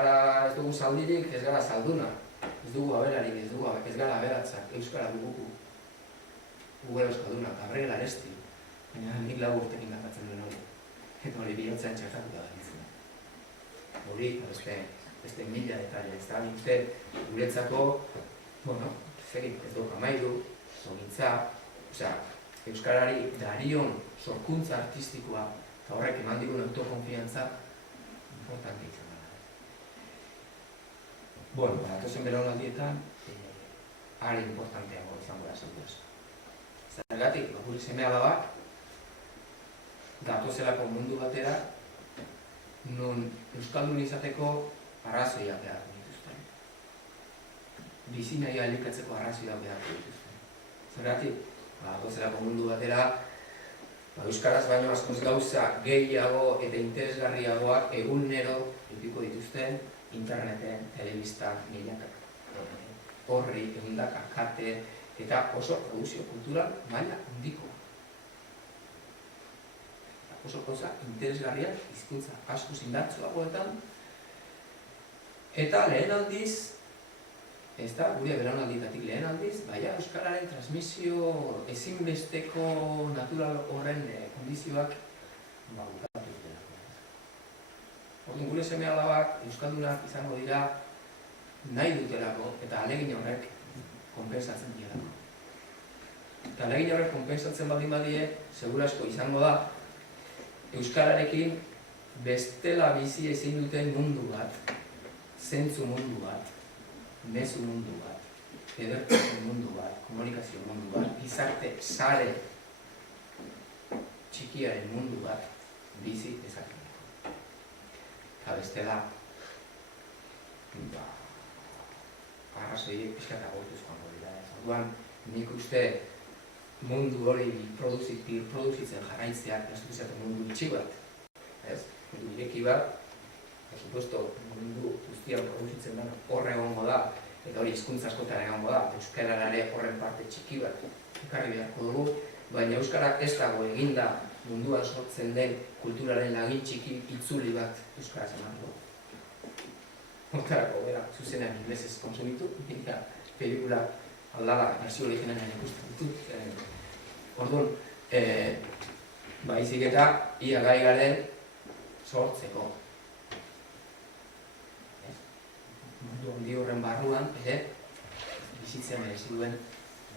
dugu zaldirik, ez gara zalduna. Ez dugu aberarik, ez gara aberatzak, euskara dugu. Gugara euskalduna, Gabriel Aresti. Baina nik lagu urtekin dakatzen duen hori. Eta hori bihotzean txertatuta da ditzen. Hori, beste mila detaile, ez da binte, guretzako, ez duk amairu, zogintza, euskarari darion sorkuntza artistikoa, eta horrek eman digun autokonfiantza, importante izan da. Bueno, atozen belaunaldietan, are importanteago izango da segurazko. Zergatik, gure seme-alabak, datozelako mundu batera, non euskaldun izateko arrazoiak beharko dituzten. Bizi nahi elikatzeko arrazoiak beharko dituzten. Zergatik, datozelako mundu batera, euskaraz baino askoz gauza gehiago eta interesgarriagoak egunero edukiko dituzten interneten, telebistan, milaka horri, egundaka, kate, eta oso produzio kultural maila handiko. Oso gauza interesgarriak hizkuntza asko indartsuagoetan, eta lehen aldiz, ez da, gure belaunaldietatik lehen aldiz, baina euskararen transmisio ezinbesteko natural horren kondizioak bukatu dutela. Orduan gure seme-alabak euskaldunak izango dira nahi dutelako eta ahalegin horrek konpensatzen dielako. Eta ahalegin horrek konpensatzen baldin badie, segurasko izango da, euskararekin bestela bizi ezin duten mundu bat, zentzu mundu bat, mezu mundu bat, edertasun mundu bat, komunikazio mundu bat, gizarte sare txikiaren mundu bat bizi dezakegu. Eta bestela, arrazoiek pixka eta gortuz joango dira. Orduan, nik uste mundu hori produzitzen jarraitzeak ez du izaten mundu itxi bat. Mundu ireki bat, por supuesto, mundu guztian produzitzen dena horre egongo da, eta hori hizkuntza askotan egongo da, euskarara ere horren parte txiki bat ekarri beharko dugu, baina euskarak ez dago eginda munduan sortzen den kulturaren lagin txiki itzuli bat euskaraz emango. Hortarako, bera, zuzenean inglesez konsumitu, eta pelikula aldala versio originalen ikusten ditut. Orduan, baizik eta ia gai garen sortzeko. Mundu handi horren barruan, bizitzea merezi duen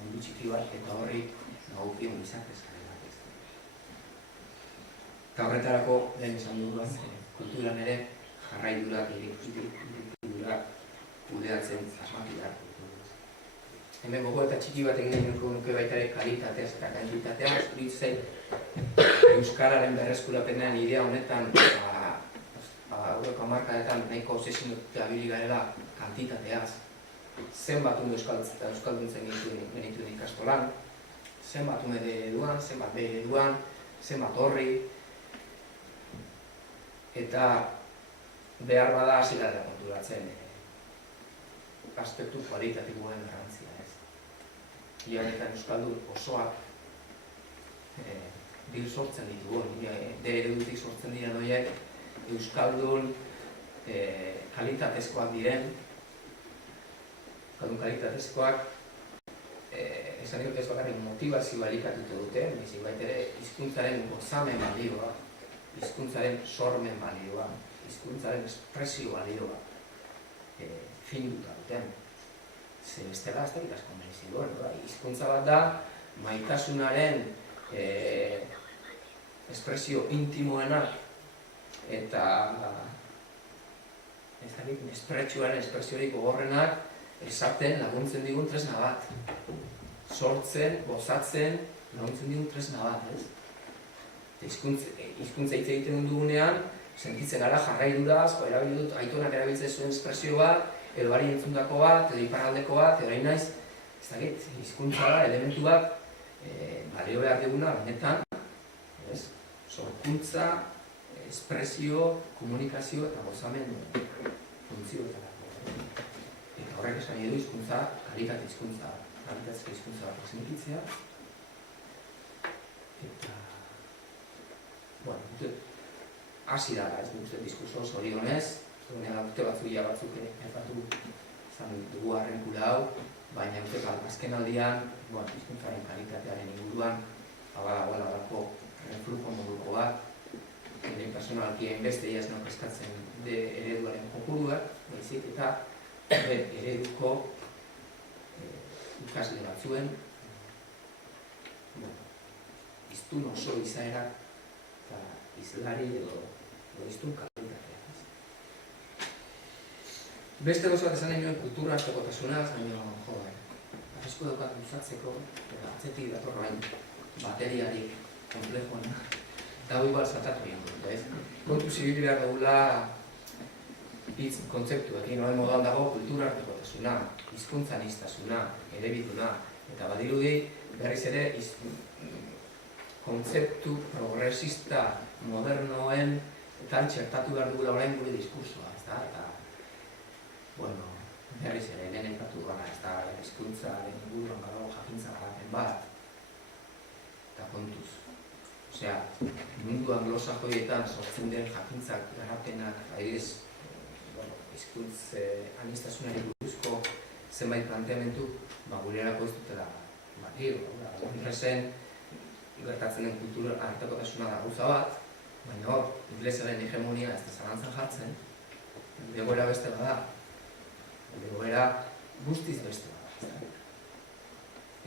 mundu txiki bat, eta horri nagukion izatez gara bat. Eta horretarako, lehen esan duguan, kulturan ere jarraidurak, irikudurak kudeatzen asmatu behar. Hemen gogo eta txiki bat egin nuke baita ere kalitateaz eta kantitateaz, zen euskararen berreskurapenean idea honetan, aurreko hamarkadetan nahiko obsesionatuta ibili garela kantitateaz. Zenbat undu euskalduntzen genituen ikastolan, zenbat ume ereduan, zenbat B ereduan, zenbat horri, eta behar bada hasi gara konturatzen aspektu kualitatiboen garrantzia. Ia honetan euskaldun osoak bil sortzen ditugu, eredutik sortzen diren horiek euskaldun kalitatezkoak diren, euskaldun kalitatezkoak esan dut ez bakarrik motivazioa elikatuko dute, bizik baita ere hizkuntzaren gozamen balioa, hizkuntzaren sormen balioa, hizkuntzaren espresio balioa finduta duten. Bestela ez dakit asko merezi duen, hizkuntza bat da maitasunaren espresio intimoenak eta ez dakit mespretxuaren espresiorik gogorrenak esaten laguntzen digun tresna bat. Sortzen, gozatzen laguntzen digun tresna bat, ez? Hizkuntza hitz egiten dugunean, sentitzen gara jarraiduraz, erabili dut aitonak erabiltzen zuen espresio bat, edo bari entzundako bat, edo iparraldeko bat, edo hain naiz, ez dakit, hizkuntza da, elementu bat, balio behar duguna, benetan, sorkuntza, espresio, komunikazio eta gozamen funtzioetarako. Eta horrek esan edo hizkuntza, kalitate hizkuntza, kalitatezko hizkuntza bat esenikitzea. Eta, bueno, hasi da, ez dut diskurso zorionez, urte batzuk ere aipatu izan dugu arrenkula hau, baina azken aldian hizkuntzaren kalitatearen inguruan badago reflujo moduko bat, nire personalki hainbeste ez nok eskatzen ereduaren kopuruak, baizik eta ereduko ikasle batzuen hiztun oso izaerak eta hizlari edo hiztun kalitatea. Beste gozo bat esan nahi nuen kultura artekotasunaz, baina, arrisku daukat luzatzeko, atzetik dator bain bateriarik komplejoena, eta hau igual saltatu egin dut, kontu zibili behar dugula hitz kontzeptuekin, noen moduan dago kultura artekotasuna, hizkuntza aniztasuna, erebiduna, eta badirudi berriz ere kontzeptu progresista modernoen eta txertatu behar dugula orain gure diskursoa, eta bueno, berriz ere, lehen aipatu gara, ez da hizkuntzaren inguruan badago jakintza garapen bat, eta kontuz. Osea, mundu anglosajoietan sortzen den jakintzak garapenak, adibidez, hizkuntz aniztasunari buruzko zenbait planteamendu, gurerako ez dutela balio. Inglesen gertatzen den kultura artekotasuna da gauza bat, baina hor, inglesaren hegemonia ez da zalantzan jartzen, egoera beste bada. egoera guztiz beste bat.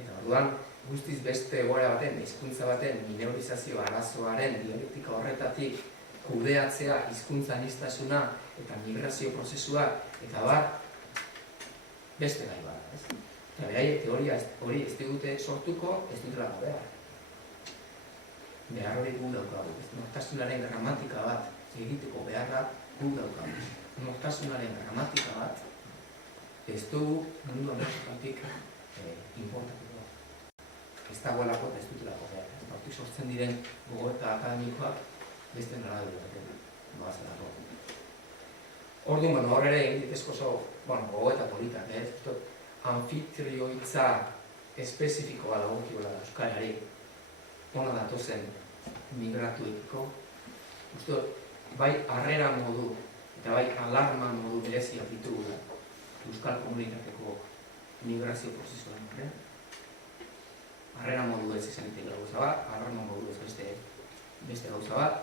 Eta orduan, guztiz beste egoera baten, hizkuntza baten, minorizazio arazoaren dialektika horretatik kudeatzea, hizkuntza aniztasuna eta migrazio prozesua, eta beste gai bada, ez? Eta beraiek teoria hori ez digute sortuko, ez dutela behar. Behar hori gu daukagu, ez? Nortasunaren gramatika bat egiteko beharra gu daukagu. Nortasunaren gramatika bat ez dugu mundu honetatik importatuko. Ez dagoelako eta ez dutelako behar. Hortik sortzen diren gogoeta akademikoak beste norabide batean doazelako. Orduan, hor ere egin ditezko oso, gogoeta politak, ez? Anfitrioitza espezifikoa dagokiola euskarari ona datozen migratuekiko. Uste, bai harrera modu eta bai alarma modu bereziak ditugula euskal komunitateko migrazio prozesuan. Harrera modu ez izan ditek gauza bat, alarma modu ez beste gauza bat.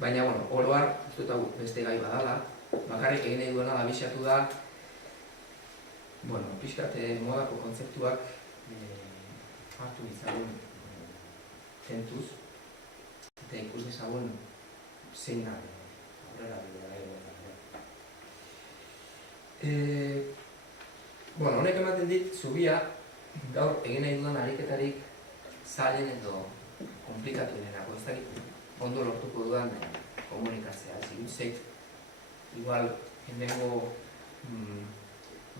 Baina, oro har, uste beste gai badala, bakarrik egin nahi duena da bisatu da, pixkat modako kontzeptuak hartu ditzagun tentuz, eta ikus dezagun zein da aurrera bidea. Honek ematen dit, zubia, gaur egin nahi dudan ariketarik zailen edo komplikatuenerako, ez dakit ondo lortuko dudan komunikatzea. Zait, igual, hemengo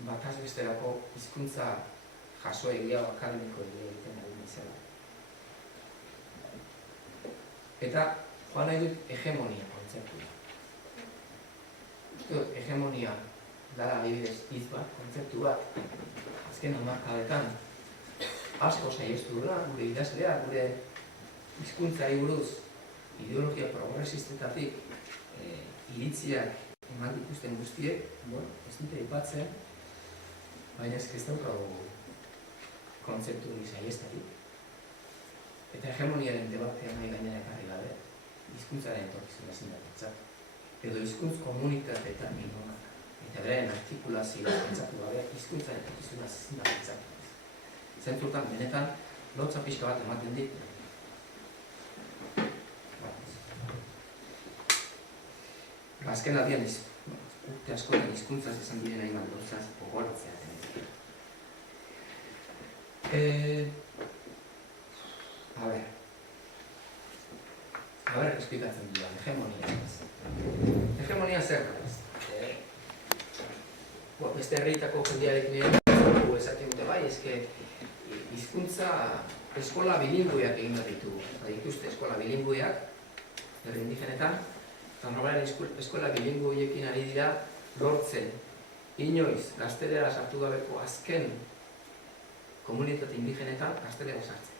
bakaz besterako hizkuntza jaso egia o akademiko egiten ari izela. Eta joan nahi dut hegemonia kontzeptua. Uste dut, hegemonia dara adibidez hitz bat, kontzeptu bat, azken hamarkadetan asko saiestu dela, gure idazlea, gure hizkuntzari buruz ideologia progresistetatik iritziak eman dituzten guztiek, ez dute aipatzen, baina ez daukagu kontzeptu hori saiestarik. Eta hegemoniaren debatean nahi gainera ekarri gabe, hizkuntzaren etorkizuna ezin da pentsatu. Edo hizkuntz komunitateetan minoak, eta beraien artikulazioa pentsatu gabe, hizkuntzaren etorkizuna ezin da pentsatu. Zentzutan, benetan, lotza pixka bat ematen dit. Azken aldian, urte askotan hizkuntzaz esan diren hainbat gauzaz gogoratzea. A ber, esplikatzen dudan, hegemonia. Hegemonia zer da? Beste herrietako jendearek nire esaten dute bai, hizkuntza eskola bilingüeak egin behar ditugu. Dituzte eskola bilingüeak, herri indigenetan, eta normalen eskola bilingüeekin ari dira lortzen inoiz gaztelera sartu gabeko azken komunitate indigenetan gaztelera sartzen.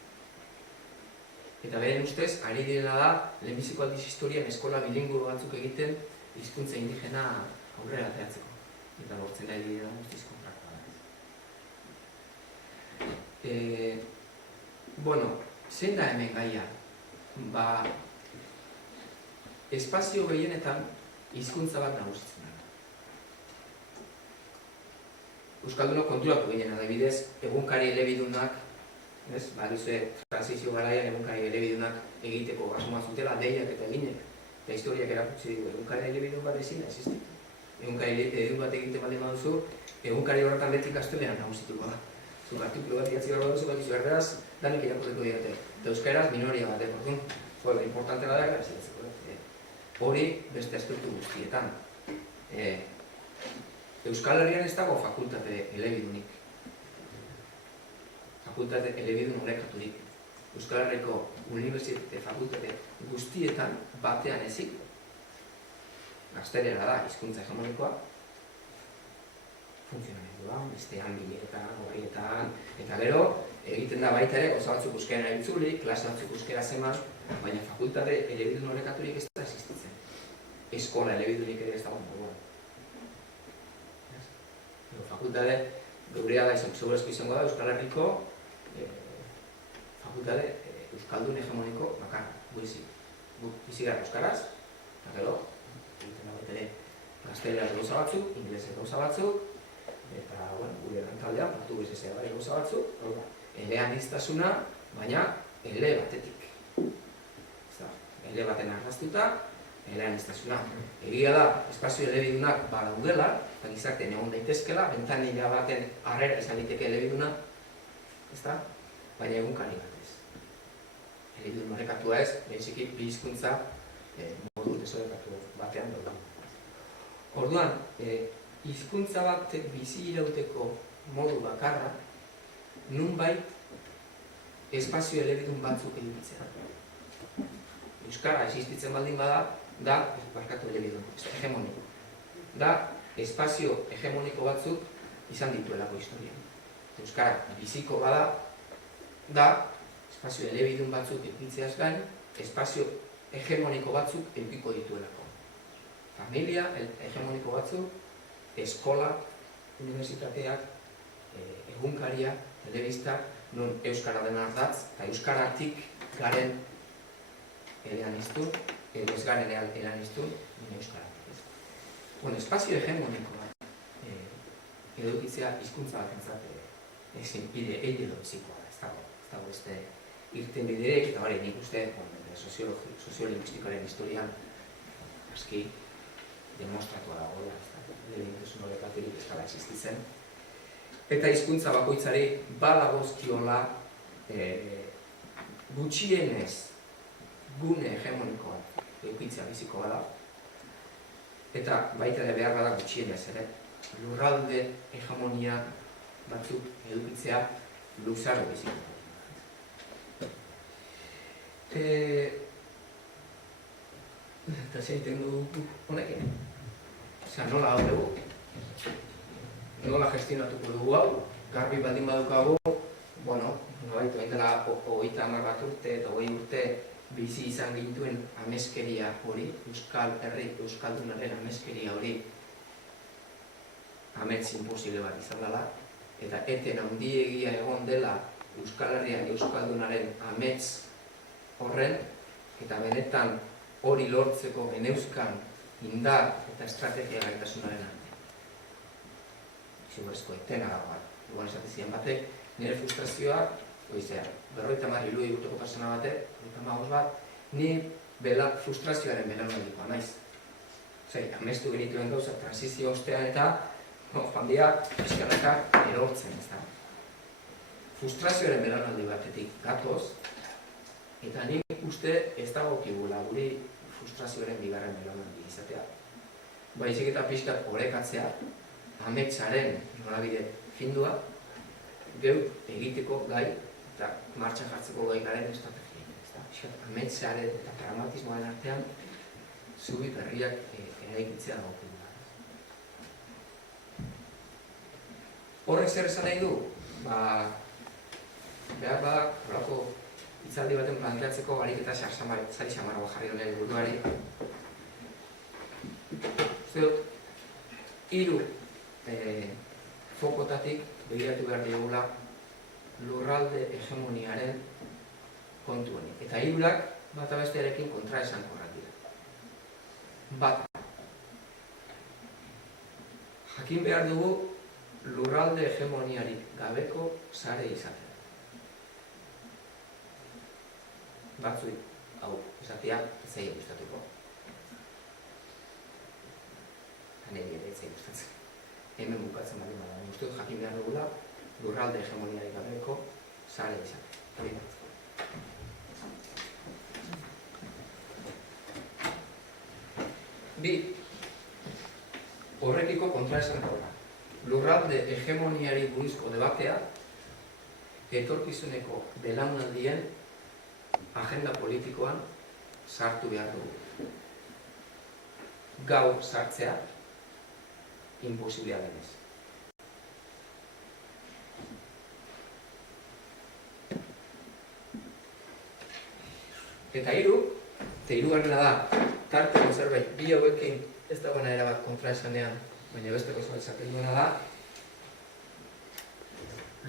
Eta beren ustez, ari direna da, lehenbiziko aldiz historian eskola bilingüe batzuk egiten hizkuntza indigena aurrera ateratzeko. Eta lortzen nahi dira guztiz kontrakoa. Zein da hemen gaia? Espazio gehienetan hizkuntza bat nagusitzen da. Euskaldunok konturatu ginen, adibidez, egunkari elebidunak, baduzue transizio garaian egunkari elebidunak egiteko asmoa zutela, deiak eta eginek, eta historiak erakutsi dugu, egunkari elebidun bat ezin da existitu. Egunkari elebidun bat egiten baldin baduzu, egunkari horretan beti gaztelean nagusituko da. Zuk artikulu bat idatzi behar baduzu, bakizu erderaz, danik irakurreko didate. Eta euskaraz minoria bat, orduan, importante bada gara zidatzeko. Hori beste aspektu guztietan. Euskal Herrian ez dago fakultate elebidunik. Fakultate elebidun orekaturik. Euskal Herriko unibertsitate fakultate guztietan batean ezik. Gaztelera da, hizkuntza hegemonikoa. Funtzionamenduan, bestean, bileretan, horrietan, eta gero, egiten da baita ere, gauza batzuk euskara itzuli, klase batzuk euskara zeman, baina fakultate elebidun orekaturik ez da existitzen. Eskola elebidunik ere ez dago moduan. Fakultate, geurea da izan, segurezko izango da, Euskal Herriko fakultate euskaldun hegemoniko bakarra, bizi gara euskaraz, eta gero, egiten da baita ere, gazteleraz gauza batzuk, ingelesez gauza batzuk, eta, gure lantaldean, portugesezea bai gauza batzuk, eleaniztasuna, baina ele batetik. Ele baten arraztuta, eleaniztasuna. Egia da, espazio elebidunak badaudela, eta gizartean egon daitezkela, bentanila baten harrera izan liteke elebiduna, baina egunkari bat ez. Elebidun horrekatua ez, behiziki bi hizkuntza modu desorekatu batean daude. Orduan, hizkuntza batek bizi irauteko modu bakarra, nunbait espazio elebidun batzuk edukitzea. Euskara existitzen baldin bada, da, barkatu elebidun, hegemoniko. Da, espazio hegemoniko batzuk izan dituelako historian. Euskara biziko bada, da, espazio elebidun batzuk edukitzeaz gain, espazio hegemoniko batzuk edukiko dituelako. Familia hegemoniko batzuk, eskola, unibertsitateak, egunkaria, telebistak, non euskara dena ardatz, eta euskaratik garen eleaniztun, edo ez garen eleaniztun, baina euskaratik. Espazio hegemoniko bat edukitzea hizkuntza bat entzat ezin bide edo bizikoa da, ez dago beste irten bideek, eta bari nik uste soziolinguistikaren historian aski demostratua dago, elementuzun horrekaturik ez dela existitzen. Eta hizkuntza bakoitzari badagozkiola gutxienez gune hegemonikoa edukitzea biziko bada, eta baita ere behar bada gutxienez ere, lurralde hegemonia batzuk edukitzea luzaro biziko bada. Eta zeiten du honekin? Nola hau dugu? Nola gestionatuko dugu hau? Garbi baldin badukagu, nolaitu egin dela 30 bat urte eta 20 urte bizi izan gintuen ameskeria hori, Euskal Herri, Euskaldunaren ameskeria hori amets imposible bat izan dela, eta eten handiegia egon dela Euskal Herrian Euskaldunaren amets horren, eta benetan hori lortzeko geneuzkan indar eta estrategia gaitasunaren arte. Zigurezko etena dago bat. Egon esatizien batek, nire frustrazioak, oizea, 50 ilui urteko persona batek, 55 bat, ni frustrazioaren belaunaldikoa naiz. Amestu genituen gauza, transizio ostean eta joan dira, eskanakak erortzen, ez da. Frustrazioaren belaunaldi batetik gatoz, eta nik uste ez dagokigula guri frustrazioaren bigarren belaunaldi izatea. Baizik eta pixkat orekatzea, ametsaren norabide findua, geu egiteko gai eta martxan jartzeko gai garen estrategia. Ametsaren eta pragmatismoaren artean zubi berriak eraikitzea dagokigula. Horrek zer esan nahi du? Behar bada, horako hitzaldi baten planteatzeko barik eta zari xamarra jarri honen buruari. Uste dut, 3 fokotatik begiratu behar digula lurralde hegemoniaren kontu honi. Eta 3 bata bestearekin kontra esankorrak dira. Bat, jakin behar dugu lurralde hegemoniarik gabeko sare izatea. Batzuik, hau, esatea, ez zaila gustatuko. Nire ere ez zaila gustatzen. Hemen bukatzen bali bada. Uste dut jakin behar dugula lurralde hegemoniarik gabeko sare izatea. Bi, horrekiko kontraesankorra. Lurralde hegemoniari buruzko debatea etorkizuneko belaunaldien agenda politikoan sartu behar dugu. Gaur sartzea imposiblea denez. Eta 3, hirugarrena da, tarteko zerbait, bi hauekin ez dagoena erabat kontraesanean, baina besteko zaten duena da,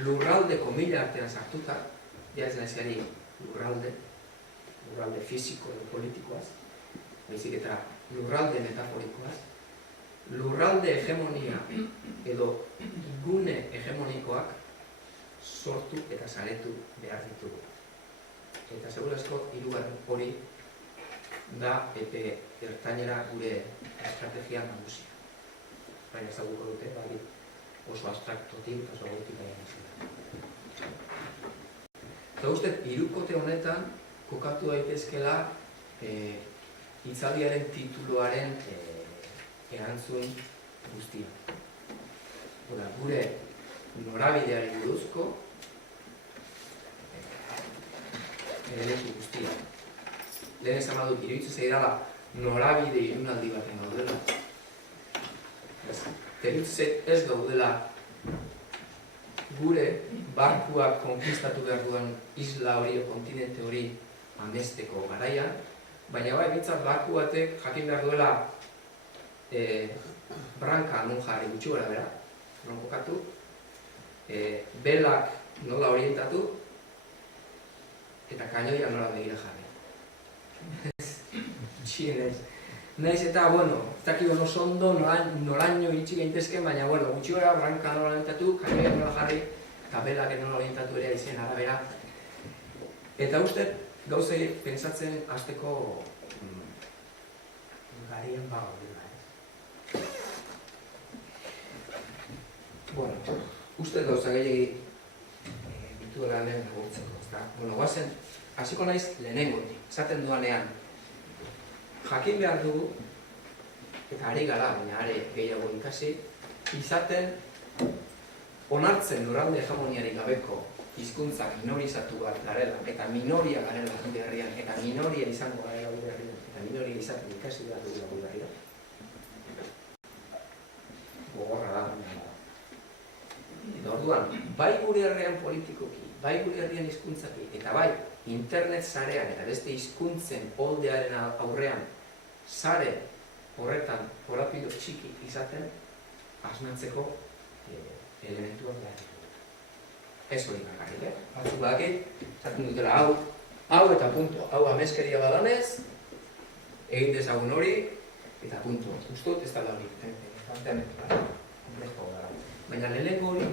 lurraldeko mila artean sartuta, ja ez nahiziari lurralde fisiko edo politikoaz, baizik eta lurralde metaforikoaz, lurralde hegemonia edo gune hegemonikoak sortu eta saretu behar ditugu. Eta segurazko hirugarren hori da epe ertainera gure estrategia nagusia. Baina ezaguko dute, bai, oso abstraktotik eta oso gotik baina. Eta uste, hirukote honetan kokatu daitezkela hitzaldiaren tituluaren erantzun guztia. Gure norabideari buruzko elementu guztia. Lehen esan badut, iruditzen zaidala norabide irunaldi baten gaudela. Iruditzen ez gaudela gure barkuak konkistatu behar duen isla hori o kontinente hori amesteko garaian, baina bai, bintzat barku batek jakin behar duela branka non jarri gutxi gara bera, non kokatu, belak nola orientatu, eta kainoia nola begira jarri. Txienez. Naiz eta, bueno, ez dakio oso ondo noraino iritsi gaitezken, baina, bueno, gutxi gara branka nola orientatu, kainoia nola jarri, eta belak nola orientatu ere izen arabera. Eta uste, gauzei pentsatzen hasteko garien bago dira, ez? Bueno, uste gauza gehiagi dituela hemen gurtzeko, ezta? Bueno, guazen, hasiko naiz lehenengotik, esaten duanean, jakin behar dugu, eta ari gara, baina are gehiago ikasi, izaten onartzen lurralde hegemoniarik gabeko hizkuntza minorizatu bat garela, eta minoria garela gure herrian, eta minoria izango garela gure herrian, eta minoria izaten ikasi behar dugu gure herrian. Gogorra da, baina da. Eta orduan, bai gure herrian politikoki, bai gure herrian hizkuntzaki, eta bai internet sarean eta beste hizkuntzen holdearen aurrean sare horretan korapido txiki izaten asmatzeko elementuak behar. Ez hori bakarrik, batzuk badakit, esaten dutela hau eta punto, hau ameskeria badanez, egin dezagun hori, eta punto. Ustut ez da hori, baina lehenengo hori,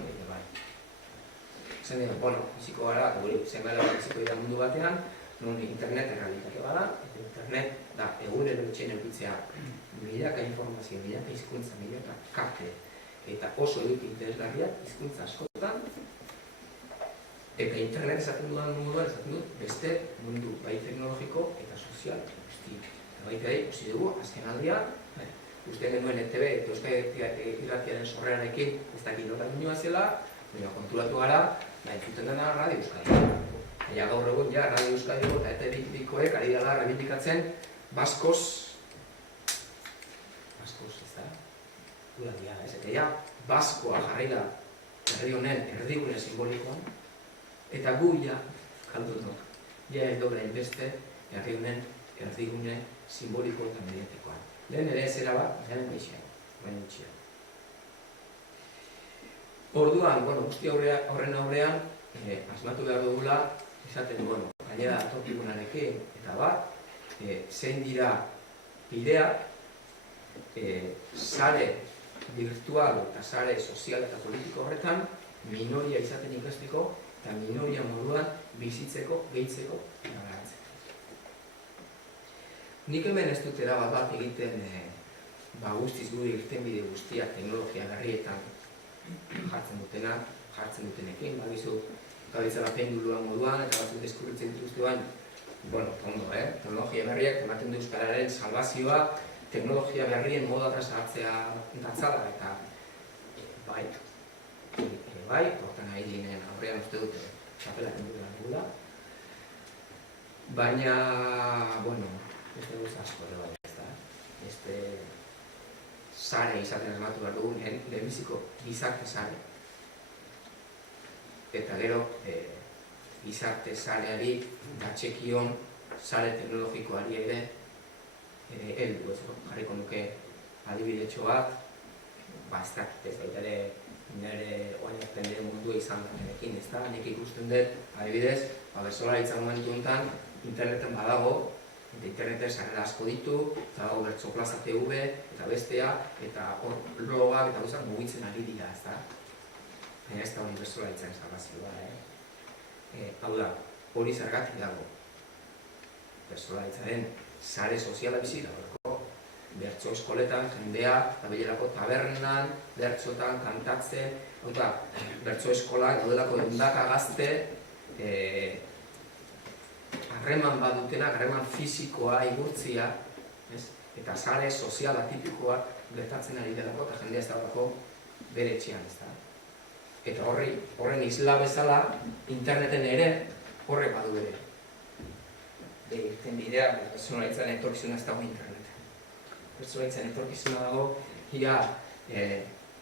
zen dira, bueno, iziko gara, zenbait iziko dira mundu batean, non internet errealitate bada, eta internet da egunero etxen eukitzea milaka informazio, milaka hizkuntza, milaka karte, eta oso eduki interesgarriak hizkuntza askotan, eta internet esaten dudan munduan, esaten dut, beste mundu, bai teknologiko eta sozial guzti. Eta baita ikusi dugu, azken aldia, uste genuen ETB eta Euskal Irratiaren sorrerarekin ez dakit notan nioa zela, baina konturatu gara, entzuten dena Radio Euskadi. Baina gaur egun ja, Radio Euskadi eta ETB-koek ari dela rebindikatzen baskoz, ez da, gula dia, ez eta ja, baskoa jarri da herri honen erdigune simbolikoan, eta gu ja, kaldutok, ja ez dobra inbeste herri honen erdigune simboliko eta mediatikoan. Lehen ere zera bat, lehen gutxian. Orduan, bueno, guzti horren aurrean, asmatu behar dugula, esaten, bueno, gainera atorkigunarekin, eta bat, zein dira bideak, sare virtual eta sare sozial eta politiko horretan, minoria izaten ikasteko, eta minoria moduan bizitzeko, gehitzeko, eta garatzeko. Nik hemen ez dut erabat bat egiten guztiz gure irtenbide guztiak teknologia berrietan jartzen dutenekin, bagizu gabitzara penduluan moduan eta batzuk deskurritzen dituztuan, bueno, ondo, teknologia berriak ematen du euskararen salvazioa, teknologia berrien modata sartzea datzala eta bai, hortan ari ginen aurrean uste dute txapelak enduela dugula, baina, bueno, beste guz asko ere bai, ez da, sare izaten asmatu behar dugun, lehenbiziko gizarte sare. Eta gero, gizarte sareari gatxekion sare teknologikoari ere heldu, jarriko nuke adibidetxo bat, ez dakit ez baita ere nire oain ertende mundua izan denekin, ez da, nik ikusten dut, adibidez, bersolaritzan momentu honetan, interneten badago, Eta interneten sarrera asko ditu, eta hau Bertso Plaza TV, eta bestea, eta hor blogak eta gauzak mugitzen ari dira, ez da? Baina ez da hori bertsolaritzaren salbazioa, Hau da, hori zergatik dago. Bertsolaritzaren sare soziala bizi dago. Bertso eskoletan, jendea, eta bilerako tabernan, bertsotan, kantatzen, eta bertso eskolak daudelako eundaka gazte, harreman bat dutenak, harreman fisikoa, igurtzia, eta sare soziala tipikoa gertatzen ari delako, eta jendea ez dago bere etxean, ez da. Eta horren isla bezala, interneten ere horrek badu ere. Irten bidea, bertsolaritzaren etorkizuna ez dago interneten. Bertsolaritzaren etorkizuna dago, ia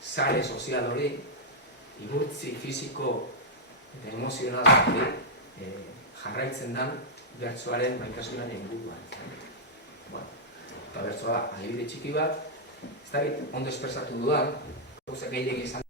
sare sozial hori, igurtzi fisiko eta emozional hori jarraitzen den bertsoaren maitasunaren inguruan. Eta bertsoa adibide txiki bat, ez da ondo espresatu dudan, gauza gehiegi izan